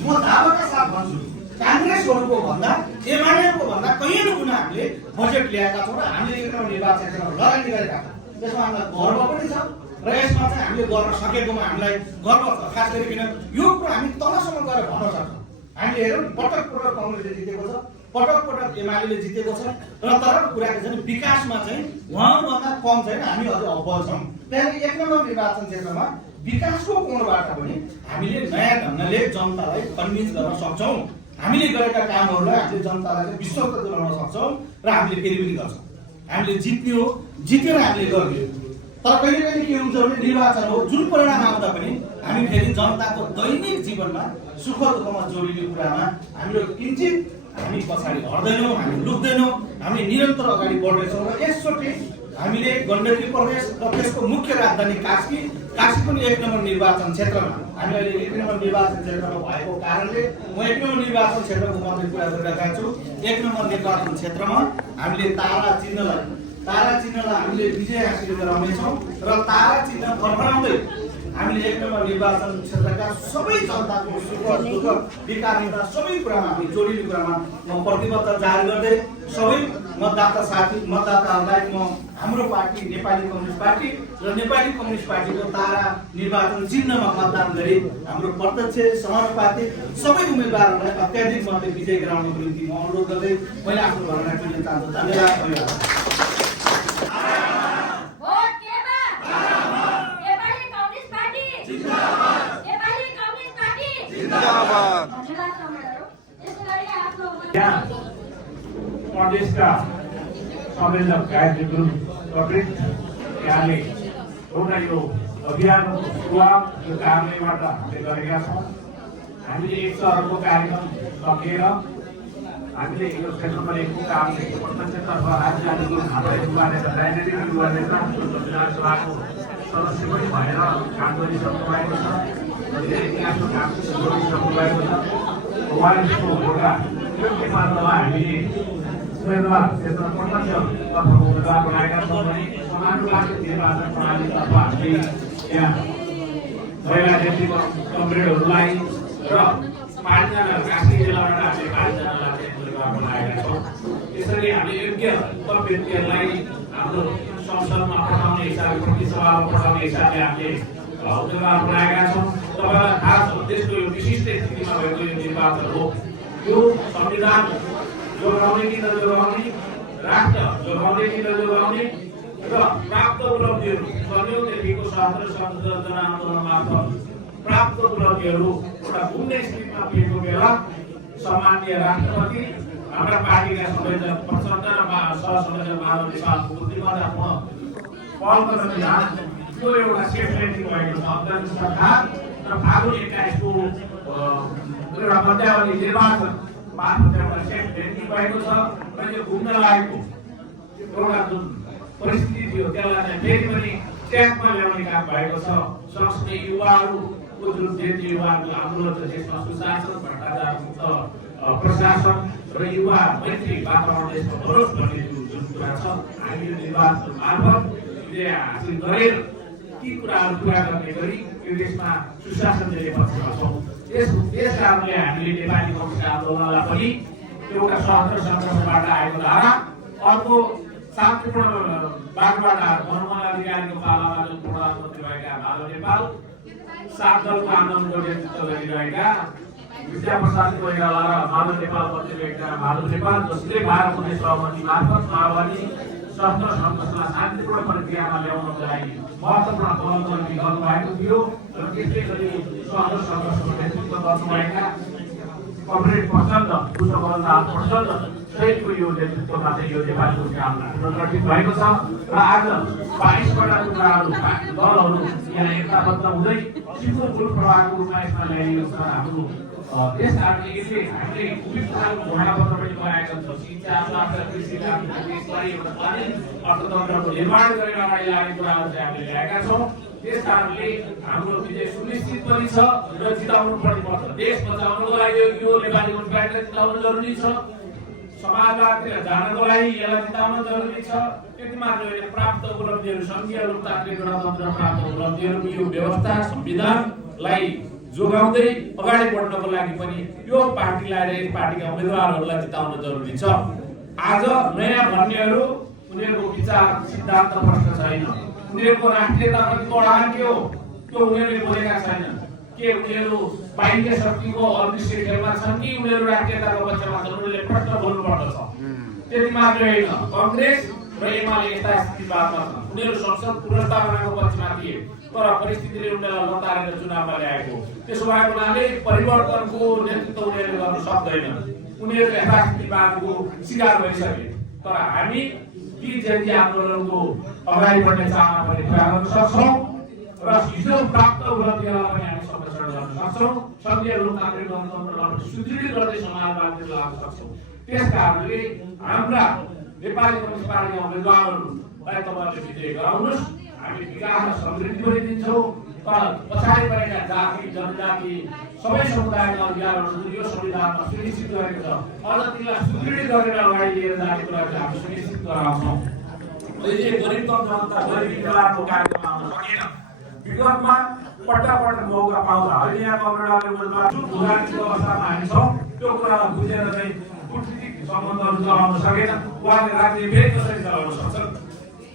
म दावाका साथ भन्छु काङ्ग्रेसहरूको भन्दा एमालेको भन्दा कहीँ न कुनै हामीले बजेट ल्याएका छौँ र हामीले 1 नम्बर निर्वाचन क्षेत्रमा लगानी गरेका छौँ। त्यसमा हामीलाई गर्व पनि छ र यसमा चाहिँ हामीले गर्न सकेकोमा हामीलाई गर्व छ। खास गरिकन यो कुरा हामी तलसम्म गएर भन्न सक्छौँ। हामीले हेरौँ पटक पटक कङ्ग्रेसले जितेको छ, पटक पटक एमाले जितेको छ र तर कुरा के छ भने विकासमा चाहिँ उहाँभन्दा कम छैन, हामी अझ अब्बल छौँ। त्यहाँदेखि 1 नम्बर निर्वाचन क्षेत्रमा विकासको कोणबाट पनि हामीले नयाँ ढङ्गले जनतालाई कन्भिन्स गर्न सक्छौँ। हामीले गरेका कामहरूलाई हामीले जनतालाई विश्वस्त तुल्याउन सक्छौँ र हामीले फेरि पनि गर्छौँ। हामीले जित्ने हो, जितेर हामीले गर्ने। तर कहिले कहिले के हुन्छ भने निर्वाचन हो, जुन परिणाम आउँदा पनि हामी फेरि जनताको दैनिक जीवनमा सुख दुःखमा जोडिने कुरामा हाम्रो किञ्चित हामी पछाडि हट्दैनौँ, हामी लुक्दैनौँ, हामी निरन्तर अगाडि बढ्दैछौँ। र यसचोटि हामीले गण्डकी प्रदेश र त्यसको मुख्य राजधानी काशी पनि 1 नम्बर निर्वाचन क्षेत्रमा हामी अहिले 1 नम्बर निर्वाचन क्षेत्रमा भएको कारणले म 1 नम्बर निर्वाचन क्षेत्रको मात्रै कुरा गरिरहेका छु। 1 नम्बर निर्वाचन क्षेत्रमा हामीले तारा चिन्हलाई हामीले विजय हासिल गराउनेछौँ र तारा चिन्ह फर्काउँदै हामीले 1 नम्बर निर्वाचन क्षेत्रका सबै जनताको सुख दुःख विकासका सबै कुरामा हामी जोडिने कुरामा म प्रतिबद्धता जाहेर गर्दै सबै मतदाताहरूलाई म हाम्रो पार्टी नेपाली कम्युनिस्ट पार्टी र नेपाली कम्युनिस्ट पार्टीको तारा निर्वाचन चिन्हमा मतदान गरी हाम्रो प्रत्यक्ष समानुपातिक सबै उम्मेदवारहरूलाई अत्याधिक मतले विजय गराउनको निम्ति म अनुरोध गर्दै मैले आफ्नो भनाइ दिन चाहन्छु। धन्यवाद। यहाँ प्रदेशका संयोजक गायत्री गुरुङ कपिल यहाँले एउटा यो अभियानको सुरुवात यो कार्यालयबाट हामीले गरेका छौँ। हामीले 1 शहरको कार्यक्रम सकेर हामीले यो क्षेत्रमा रहेको कामले प्रत्यक्षतर्फ राज्य अधिकृत हाम्रा युवा नेता राजनीतिक युवा नेता संविधान सभाको सदस्य पनि भएर काम गरिसक्नु भएको छ। इतिहासको काम गरिसक्नु भएको छ। उहाँको एउटा योग्य मात्रामा हामीले उम्मेदवार क्षेत्र प्रत्यक्षतर्फ उम्मेदवार बनाएका छौँ भने समानुपातिक निर्वाचन प्रणालीतर्फ हामीले यहाँ महिला नेतृत्व कमरेडहरूलाई र 5 जना काशी जिल्लाबाट हामीले 5 जनालाई उम्मेदवार बनाएका छौँ। यसरी हामीले योग्य व्यक्तिहरूलाई हाम्रो संसदमा पठाउने हिसाबले, प्रतिसभामा पठाउने हिसाबले हामीले उम्मेदवार बनाएका छौँ। तपाईँलाई थाहा छ देशको यो विशिष्ट स्थितिमा भएको यो निर्वाचन हो। यो संविधान जोगाउने कि नजोगाउने, राष्ट्र जोगाउने कि नजोगाउने र प्राप्त उपलब्धिहरू संयोगदेखिको स्वातन्त्र्य संरचना आन्दोलन मार्फत प्राप्त उपलब्धिहरू एउटा घुम्ने स्थितिमा पुगेको बेला सामान्य राष्ट्रपति हाम्रा पार्टीका संयोजक प्रचण्ड र सहसंयोजक माधव नेपालको बुद्धिमत्तापूर्ण पहल गर्न यो एउटा सेफ ल्यान्डिङ भएको छ। अन्तर्राष्ट्रिय सरकार र फागुन 21 को एउटा मध्यावधि निर्वाचन मार्फत एउटा सेफ ल्यान्डिङ भएको छ र यो घुम्न लागेको एउटा जुन परिस्थिति थियो त्यसलाई चाहिँ फेरि पनि ट्र्याकमा ल्याउने काम भएको छ। सँगसँगै युवाहरूको जुन देश युवाहरूको आन्दोलन छ त्यसमा सुशासन, भ्रष्टाचार मुक्त प्रशासन र युवा मैत्री वातावरण देशमा बढोस् भन्ने जुन कुरा छ, हामी यो निर्वाचन मार्फत हासिल गरेर ती कुराहरू पुरा गर्ने गरी यो देशमा सुशासन ल्याउने पक्षमा छौँ। यस कारणले हामीले नेपाली कङ्ग्रेस आन्दोलनलाई पनि एउटा स्वातन्त्र्य सङ्घर्षबाट आएको धारा, अर्को शान्तिपूर्ण बाटोबाट मनमोहन अधिकारीको पालामा जुन प्रधानमन्त्री भएका माधव नेपाल, 7 दलको आन्दोलनको नेतृत्व गरिरहेका विद्याप्रसाद कोइराला र माधव नेपाल प्रतिनिधिका माधव नेपाल, जसले 12 कुनै सहमति मार्फत माओवादी सशस्त्र सङ्घर्षलाई शान्तिपूर्ण प्रक्रियामा ल्याउनको लागि महत्त्वपूर्ण पहल गर्नुभएको थियो र त्यसै गरी सशस्त्र सङ्घर्षको नेतृत्व गर्नुभएका कमरेड प्रचण्ड, पुष्पकमल दाहाल प्रचण्ड सहितको यो नेतृत्वमा चाहिँ यो नेपाली कङ्ग्रेस पुनर्गठित भएको छ र आज 22 वटा टुक्राहरू दलहरू यहाँ एकताबद्ध हुँदै सिधो मूल प्रवाहको रूपमा यसमा ल्याइएको छ। हाम्रो यस कारणले यसले हामीले विभिन्न खालको घोषणापत्र पनि बनाएका छौँ। शिक्षा, स्वास्थ्य, कृषि, देशभरि एउटा स्वाधीन अर्थतन्त्रको निर्माण गरेर अगाडि लागेको कुराहरू चाहिँ हामीले ल्याएका छौँ। त्यस कारणले हाम्रो विजय सुनिश्चित पनि छ र जिताउनु पनि पर्छ। देश बचाउनको लागि यो नेपाली कङ्ग्रेसलाई जिताउनु जरुरी छ, समाजवादतिर जानको लागि यसलाई जिताउन जरुरी छ। त्यति मात्र होइन, प्राप्त उपलब्धिहरू सङ्घीय लोकतान्त्रिक गणतन्त्र प्राप्त उपलब्धिहरू यो व्यवस्था संविधानलाई जोगाउँदै अगाडि बढ्नको लागि पनि यो पार्टीलाई र यस पार्टीका उम्मेदवारहरूलाई जिताउन जरुरी छ। आज नयाँ भन्नेहरू उनीहरूको विचार सिद्धान्त प्रश्न छैन, उनीहरूको राष्ट्रियताप्रतिको अडान के हो त्यो उनीहरूले बोलेका छैनन्। के उनीहरू बाह्य शक्तिको अदृश्य खेलमा छन् कि उनीहरू राष्ट्रियताको पक्षमा छन्, उनीहरूले प्रश्न बोल्नुपर्दछ। त्यति मात्र होइन, कङ्ग्रेस र एमाले यस्ता स्थितिमा छन्, उनीहरू संसद पुनर्स्थापनाको पक्षमा थिए तर परिस्थितिले उनीहरूलाई लतारेर चुनावमा ल्याएको। त्यसो भएको हुनाले परिवर्तनको नेतृत्व उनीहरूले गर्न सक्दैनन्, उनीहरू यस्ता स्थितिको शिकार भइसके। तर हामी ती जनता आन्दोलनको अगाडि बढ्ने चाहना पनि पुरा गर्न सक्छौँ र हिजो प्राप्त उपलब्धिहरूलाई पनि हामी संरक्षण गर्न सक्छौँ। सङ्घीय लोकतान्त्रिक गणतन्त्रलाई सुदृढ गर्दै समाजवादतिर लाग्न सक्छौँ। त्यस कारणले हाम्रा नेपाली कम्युनिस्ट पार्टीका उम्मेदवारहरूलाई तपाईँहरूले विजय गराउनुहोस्। हामी विकास र समृद्धि पनि दिन्छौँ, तर पछाडि परेका जाति, जनजाति सबै समुदायका अधिकारहरू यो संविधानमा सुनिश्चित गरेको छ, अझ तिनीलाई सुदृढ गरेर अगाडि लिएर जाने कुराहरू हामी सुनिश्चित गराउँछौँ। अहिले गरिब कम जनता गरिबी बेलाको कार्यक्रम आउन सकेन। विगतमा पटक मौका पाउँदा अहिले यहाँ कमरेडले उम्मेदवार जुन भूराजनीतिक अवस्थामा हामी छौँ त्यो कुरालाई बुझेर चाहिँ कूटनीतिक सम्बन्धहरू चलाउन सकेन। उहाँले राज्य फेरि कसरी चलाउन सक्छन्?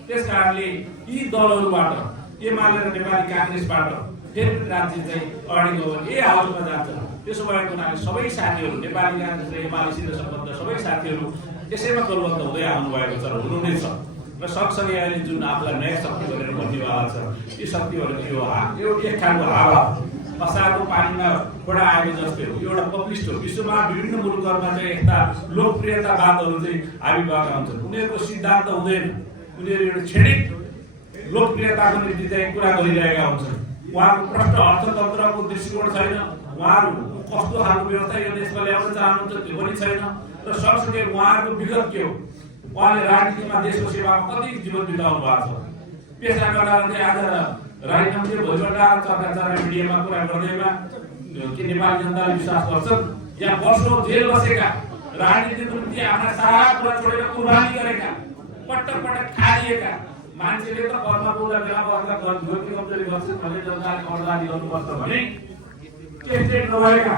त्यस कारणले यी दलहरूबाट एमाले र नेपाली काङ्ग्रेसबाट फेरि राज्य चाहिँ अगाडि गयो भने यही हालतमा जान्छ। त्यसो भएको हुनाले सबै साथीहरू नेपाली काङ्ग्रेस र एमालेसित सम्बन्ध सबै साथीहरू यसैमा बलबद्ध हुँदै आउनु भएको छ र हुनु नै छ। र सँगसँगै अहिले जुन आफूलाई नयाँ शक्ति भनेर भन्नेवाला छ, ती शक्तिहरू यो एक खालको हावा असारको पानीमा बडा आएको जस्तै हो। एउटा पपुलिस्ट हो। विश्वमा विभिन्न मुलुकहरूमा चाहिँ यस्ता लोकप्रियतावादहरू चाहिँ हाबी भएका हुन्छन्। उनीहरूको सिद्धान्त हुँदैन, उनीहरू एउटा क्षणिक लोकप्रियताको निम्ति चाहिँ कुरा गरिरहेका हुन्छन्। उहाँको प्रष्ट अर्थतन्त्रको दृष्टिकोण छैन, उहाँहरू कस्तो खालको व्यवस्था यो देशमा ल्याउन चाहनुहुन्छ त्यो पनि छैन। र सँगसँगै उहाँहरूको विगत के हो, उहाँले राजनीतिमा देशको सेवामा कति जीवन बिताउनु भएको छ। पेसा गर्दा चाहिँ आज राजनीतिले भोलिपल्ट चर्चा मिडियामा कुरा गर्दैमा के नेपाली जनताले विश्वास गर्छन्? यहाँ वर्षौँ जेल बसेका, राजनीतिको निम्ति आफ्ना सारा कुरा छोडेर कुर्बानी गरेका, पटक पटक खाइएका मान्छेले त कर्म पुग्दा बेला बस्दा गति कमजोरी गर्छन् भने जनताले कर्मदारी गर्नुपर्छ भने टेस्टेड नभएका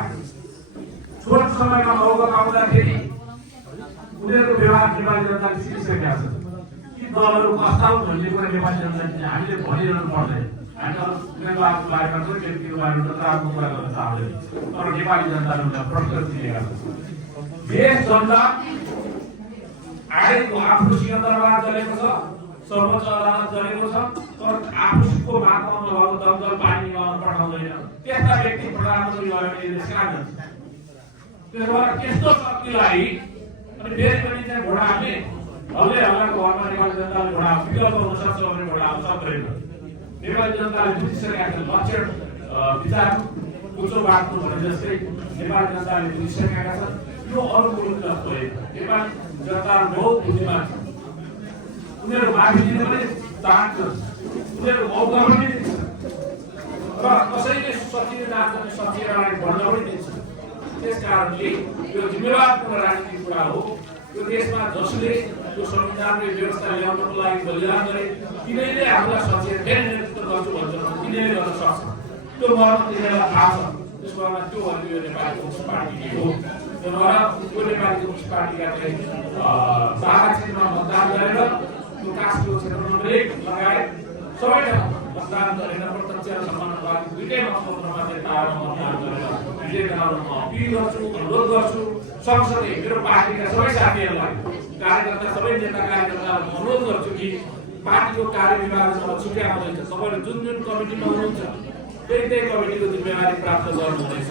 छोट समयमा मौका पाउँदाखेरि उनीहरूको व्यवहार नेपाली जनताले सिकिसकेका छन्। यी दलहरू कस्ता हुन् भन्ने कुरा नेपाली जनताले हामीले भनिरहनु पर्दैन। हामी अरू उम्मेदवारको बारेमा चाहिँ व्यक्तिको बारेमा राम्रो कुरा गर्न चाहँदैन, तर नेपाली जनताले उनीहरूलाई प्रश्न दिएका छन्। देश जनता आएको आफ्नो सिंहदरबार चलेको छ, सर्वोच्च अदालत चलेको छ, तर आफूको मागमा भएको दमकल पानी निकाल्न पठाउँदैन। त्यस्ता व्यक्ति प्रधानमन्त्री भयो भने देश कहाँ जान्छ? त्यसो भएर त्यस्तो शक्तिलाई अनि फेरि पनि चाहिँ घोडा हाल्ने हल्लै हल्लाको घरमा नेपाली जनताले घोडा विकल्प हुन सक्छ भने घोडा आउन सक्दैन। नेपाली जनताले बुझिसकेका छन् लक्षण विचार उच्च बाटो भने जस्तै नेपाली जनताले बुझिसकेका छन्। यो अरू मुलुक जस्तो होइन। नेपाली जनता बहुत बुद्धिमान छ। उनीहरू माफी दिन पनि चाहन्छन्, उनीहरू मौका पनि दिन्छन् र कसैले सचिने जान्छन् सचिएर भन्न पनि दिन्छन्। त्यस कारणले यो जिम्मेवारपूर्ण राजनीतिक कुरा हो। यो देशमा जसले यो संविधानको व्यवस्था ल्याउनको लागि बलिदान गरे तिनीहरूले आफूलाई सचेत फेरि नेतृत्व गर्छु भन्छन्, तिनीहरूले गर्न सक्छ। त्यो मर्म तिनीहरूलाई थाहा छ। त्यसको बारेमा त्यो भनेको यो नेपाली कम्युनिस्ट पार्टीले हो। त्यो त्यो नेपाली कम्युनिस्ट पार्टीका चाहिँ बाह्र क्षेत्रमा मतदान गरेर त्यो कास्कीको क्षेत्रमा लगायत सबै ठाउँ मतदान गरेर प्रत्यक्ष र समानुपातिक दुईटै मतपत्रमा चाहिँ तारमा मतदान गरेर विजय गराउन म अपिल गर्छु, अनुरोध गर्छु। सँगसँगै मेरो पार्टीका सबै साथीहरूलाई, कार्यकर्ता, सबै नेता कार्यकर्ताहरूलाई अनुरोध गर्छु कि पार्टीको कार्यविभाजन छुट्याउँदैछ। तपाईँले जुन जुन कमिटीमा हुनुहुन्छ त्यही कमिटीको जिम्मेवारी प्राप्त गर्नुहुनेछ।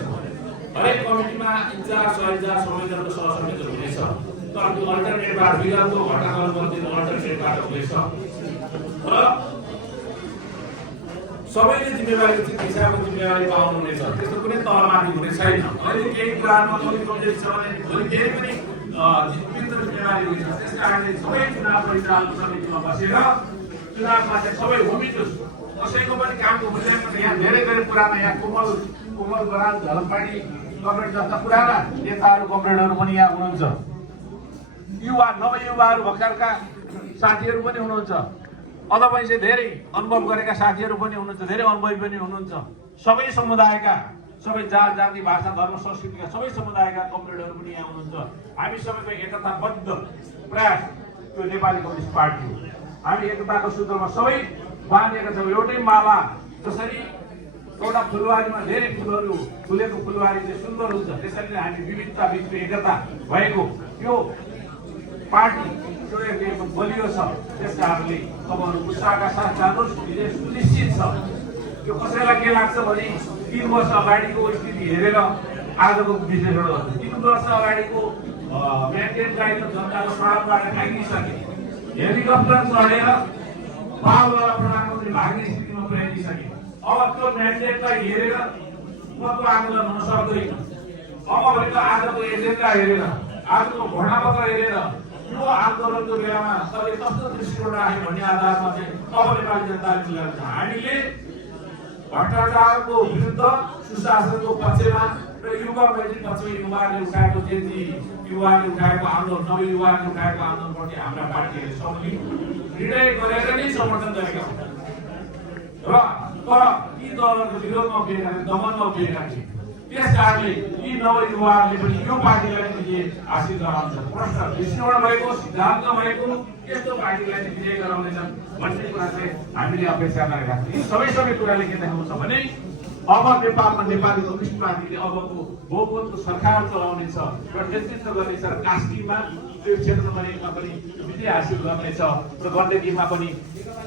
हरेक कमिटीमा इन्चार्ज, सहइन्चार्ज, संयोजकको सहसंयोजक हुनेछ। तर त्यो अल्टरनेटबाट विगतको घटनाहरू मध्ये अल्टरनेटबाट हुनेछ र सबैले जिम्मेवारी उचित हिसाबको जिम्मेवारी पाउनुहुनेछ। त्यस्तो कुनै तलमाथि हुने छैन। अहिले केही कुरामा कमी कमजोरी छ भने भोलि केही पनि जिम्मेवारी हुन्छ। त्यस कारणले सबै चुनाव परिचालन समितिमा बसेर चुनावमा चाहिँ सबै होमिटोस् कसैको पनि कामको मूल्याङ्कन यहाँ धेरै पुराना यहाँ कोमल बराल झलपाडी कमरेड जस्ता पुराना नेताहरू कमरेडहरू पनि यहाँ हुनुहुन्छ। युवा नवयुवाहरू भर्खरका साथीहरू पनि हुनुहुन्छ। अथवा चाहिँ धेरै अनुभव गरेका साथीहरू पनि हुनुहुन्छ, धेरै अनुभवी पनि हुनुहुन्छ। सबै समुदायका, सबै जात जाति भाषा धर्म संस्कृतिका सबै समुदायका कमरेडहरू पनि यहाँ हुनुहुन्छ। हामी सबैको एकताबद्ध प्रयास त्यो नेपाली कम्युनिस्ट पार्टी हो। हामी एकताको सूत्रमा सबै बाँधिएका छौँ। एउटै माला जसरी एउटा फुलबारीमा धेरै फुलहरू फुलेको फुलबारी चाहिँ सुन्दर हुन्छ, त्यसरी नै हामी विविधता बिचमा एकता भएको यो पार्टी त्यो एकदम बलियो छ। त्यस कारणले तपाईँहरू उत्साहका साथ जानुहोस्, विजय सुनिश्चित छ। यो कसैलाई के लाग्छ भने 3 वर्ष अगाडिको स्थिति हेरेर आजको विश्लेषण गर्छ। 3 वर्ष अगाडिको म्यान्डेटलाई त जनताको सडकबाट फ्याँकिसके, हेलिकप्टर चढेर पालवाला प्रधानमन्त्री भाग्ने स्थितिमा पुर्याइदिइसके। अब त्यो म्यान्डेटलाई हेरेर उहाँको आन्दोलन हुन सक्दैन। अब भनेको आजको एजेन्डा हेरेर, आजको घोषणापत्र हेरेर यो आन्दोलनको बेलामा सबैले कस्तो दृष्टिकोण राख्यो भन्ने आधारमा चाहिँ अब नेपाली जनताले मिलाउँछ। हामीले भ्रष्टाचारको विरुद्ध सुशासनको पक्षमा र युवा मैत्री पक्षमा युवाले उठाएको जेन्जी युवाले उठाएको आन्दोलन, नवयुवाले उठाएको आन्दोलनप्रति हाम्रा पार्टीले सबैले निर्णय गरेर नै समर्थन गरेका छन्। र तर यी दलहरूको विरोधमा उभिएका थिए, दमनमा उभिएका थिए। त्यस कारणले यी नवयुवाहरूले पनि यो पार्टीलाई पनि हासिल गराउँछन्। प्रश्न दृष्टिकोण भएको, सिद्धान्त भएको यस्तो पार्टीलाई चाहिँ विजय गराउँदैछन् भन्ने कुरा चाहिँ हामीले अपेक्षा गरेका छौँ। यी सबै कुराले के देखाउँछ भने अब नेपालमा नेपाली कम्युनिस्ट पार्टीले अबको बहुमतको सरकार चलाउनेछ र नेतृत्व गर्नेछ र कास्कीमा त्यो क्षेत्रमा पनि विजय हासिल गर्नेछ र गण्डकीमा पनि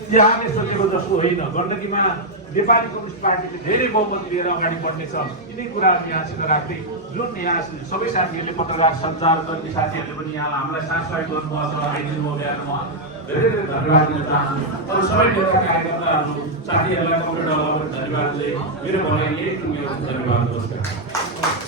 तिहारले सोचेको जस्तो होइन। गण्डकीमा नेपाली कम्युनिस्ट पार्टीले धेरै बहुमत लिएर अगाडि बढ्नेछ। यिनै कुराहरू यहाँसित राख्दै जुन यहाँ सबै साथीहरूले पत्रकार सञ्चार गर्ने साथीहरूले पनि यहाँ हामीलाई साथ सहयोग गर्नुभएको छ। आइदिनु भयो धेरै धेरै धन्यवाद दिन चाहन्छु। अरू सबै नेता कार्यकर्ताहरू साथीहरूलाई कमरेडहरूलाई पनि धन्यवाद दिँदै मेरो भनाइ यही टुङ्ग्यो। धन्यवाद, नमस्कार।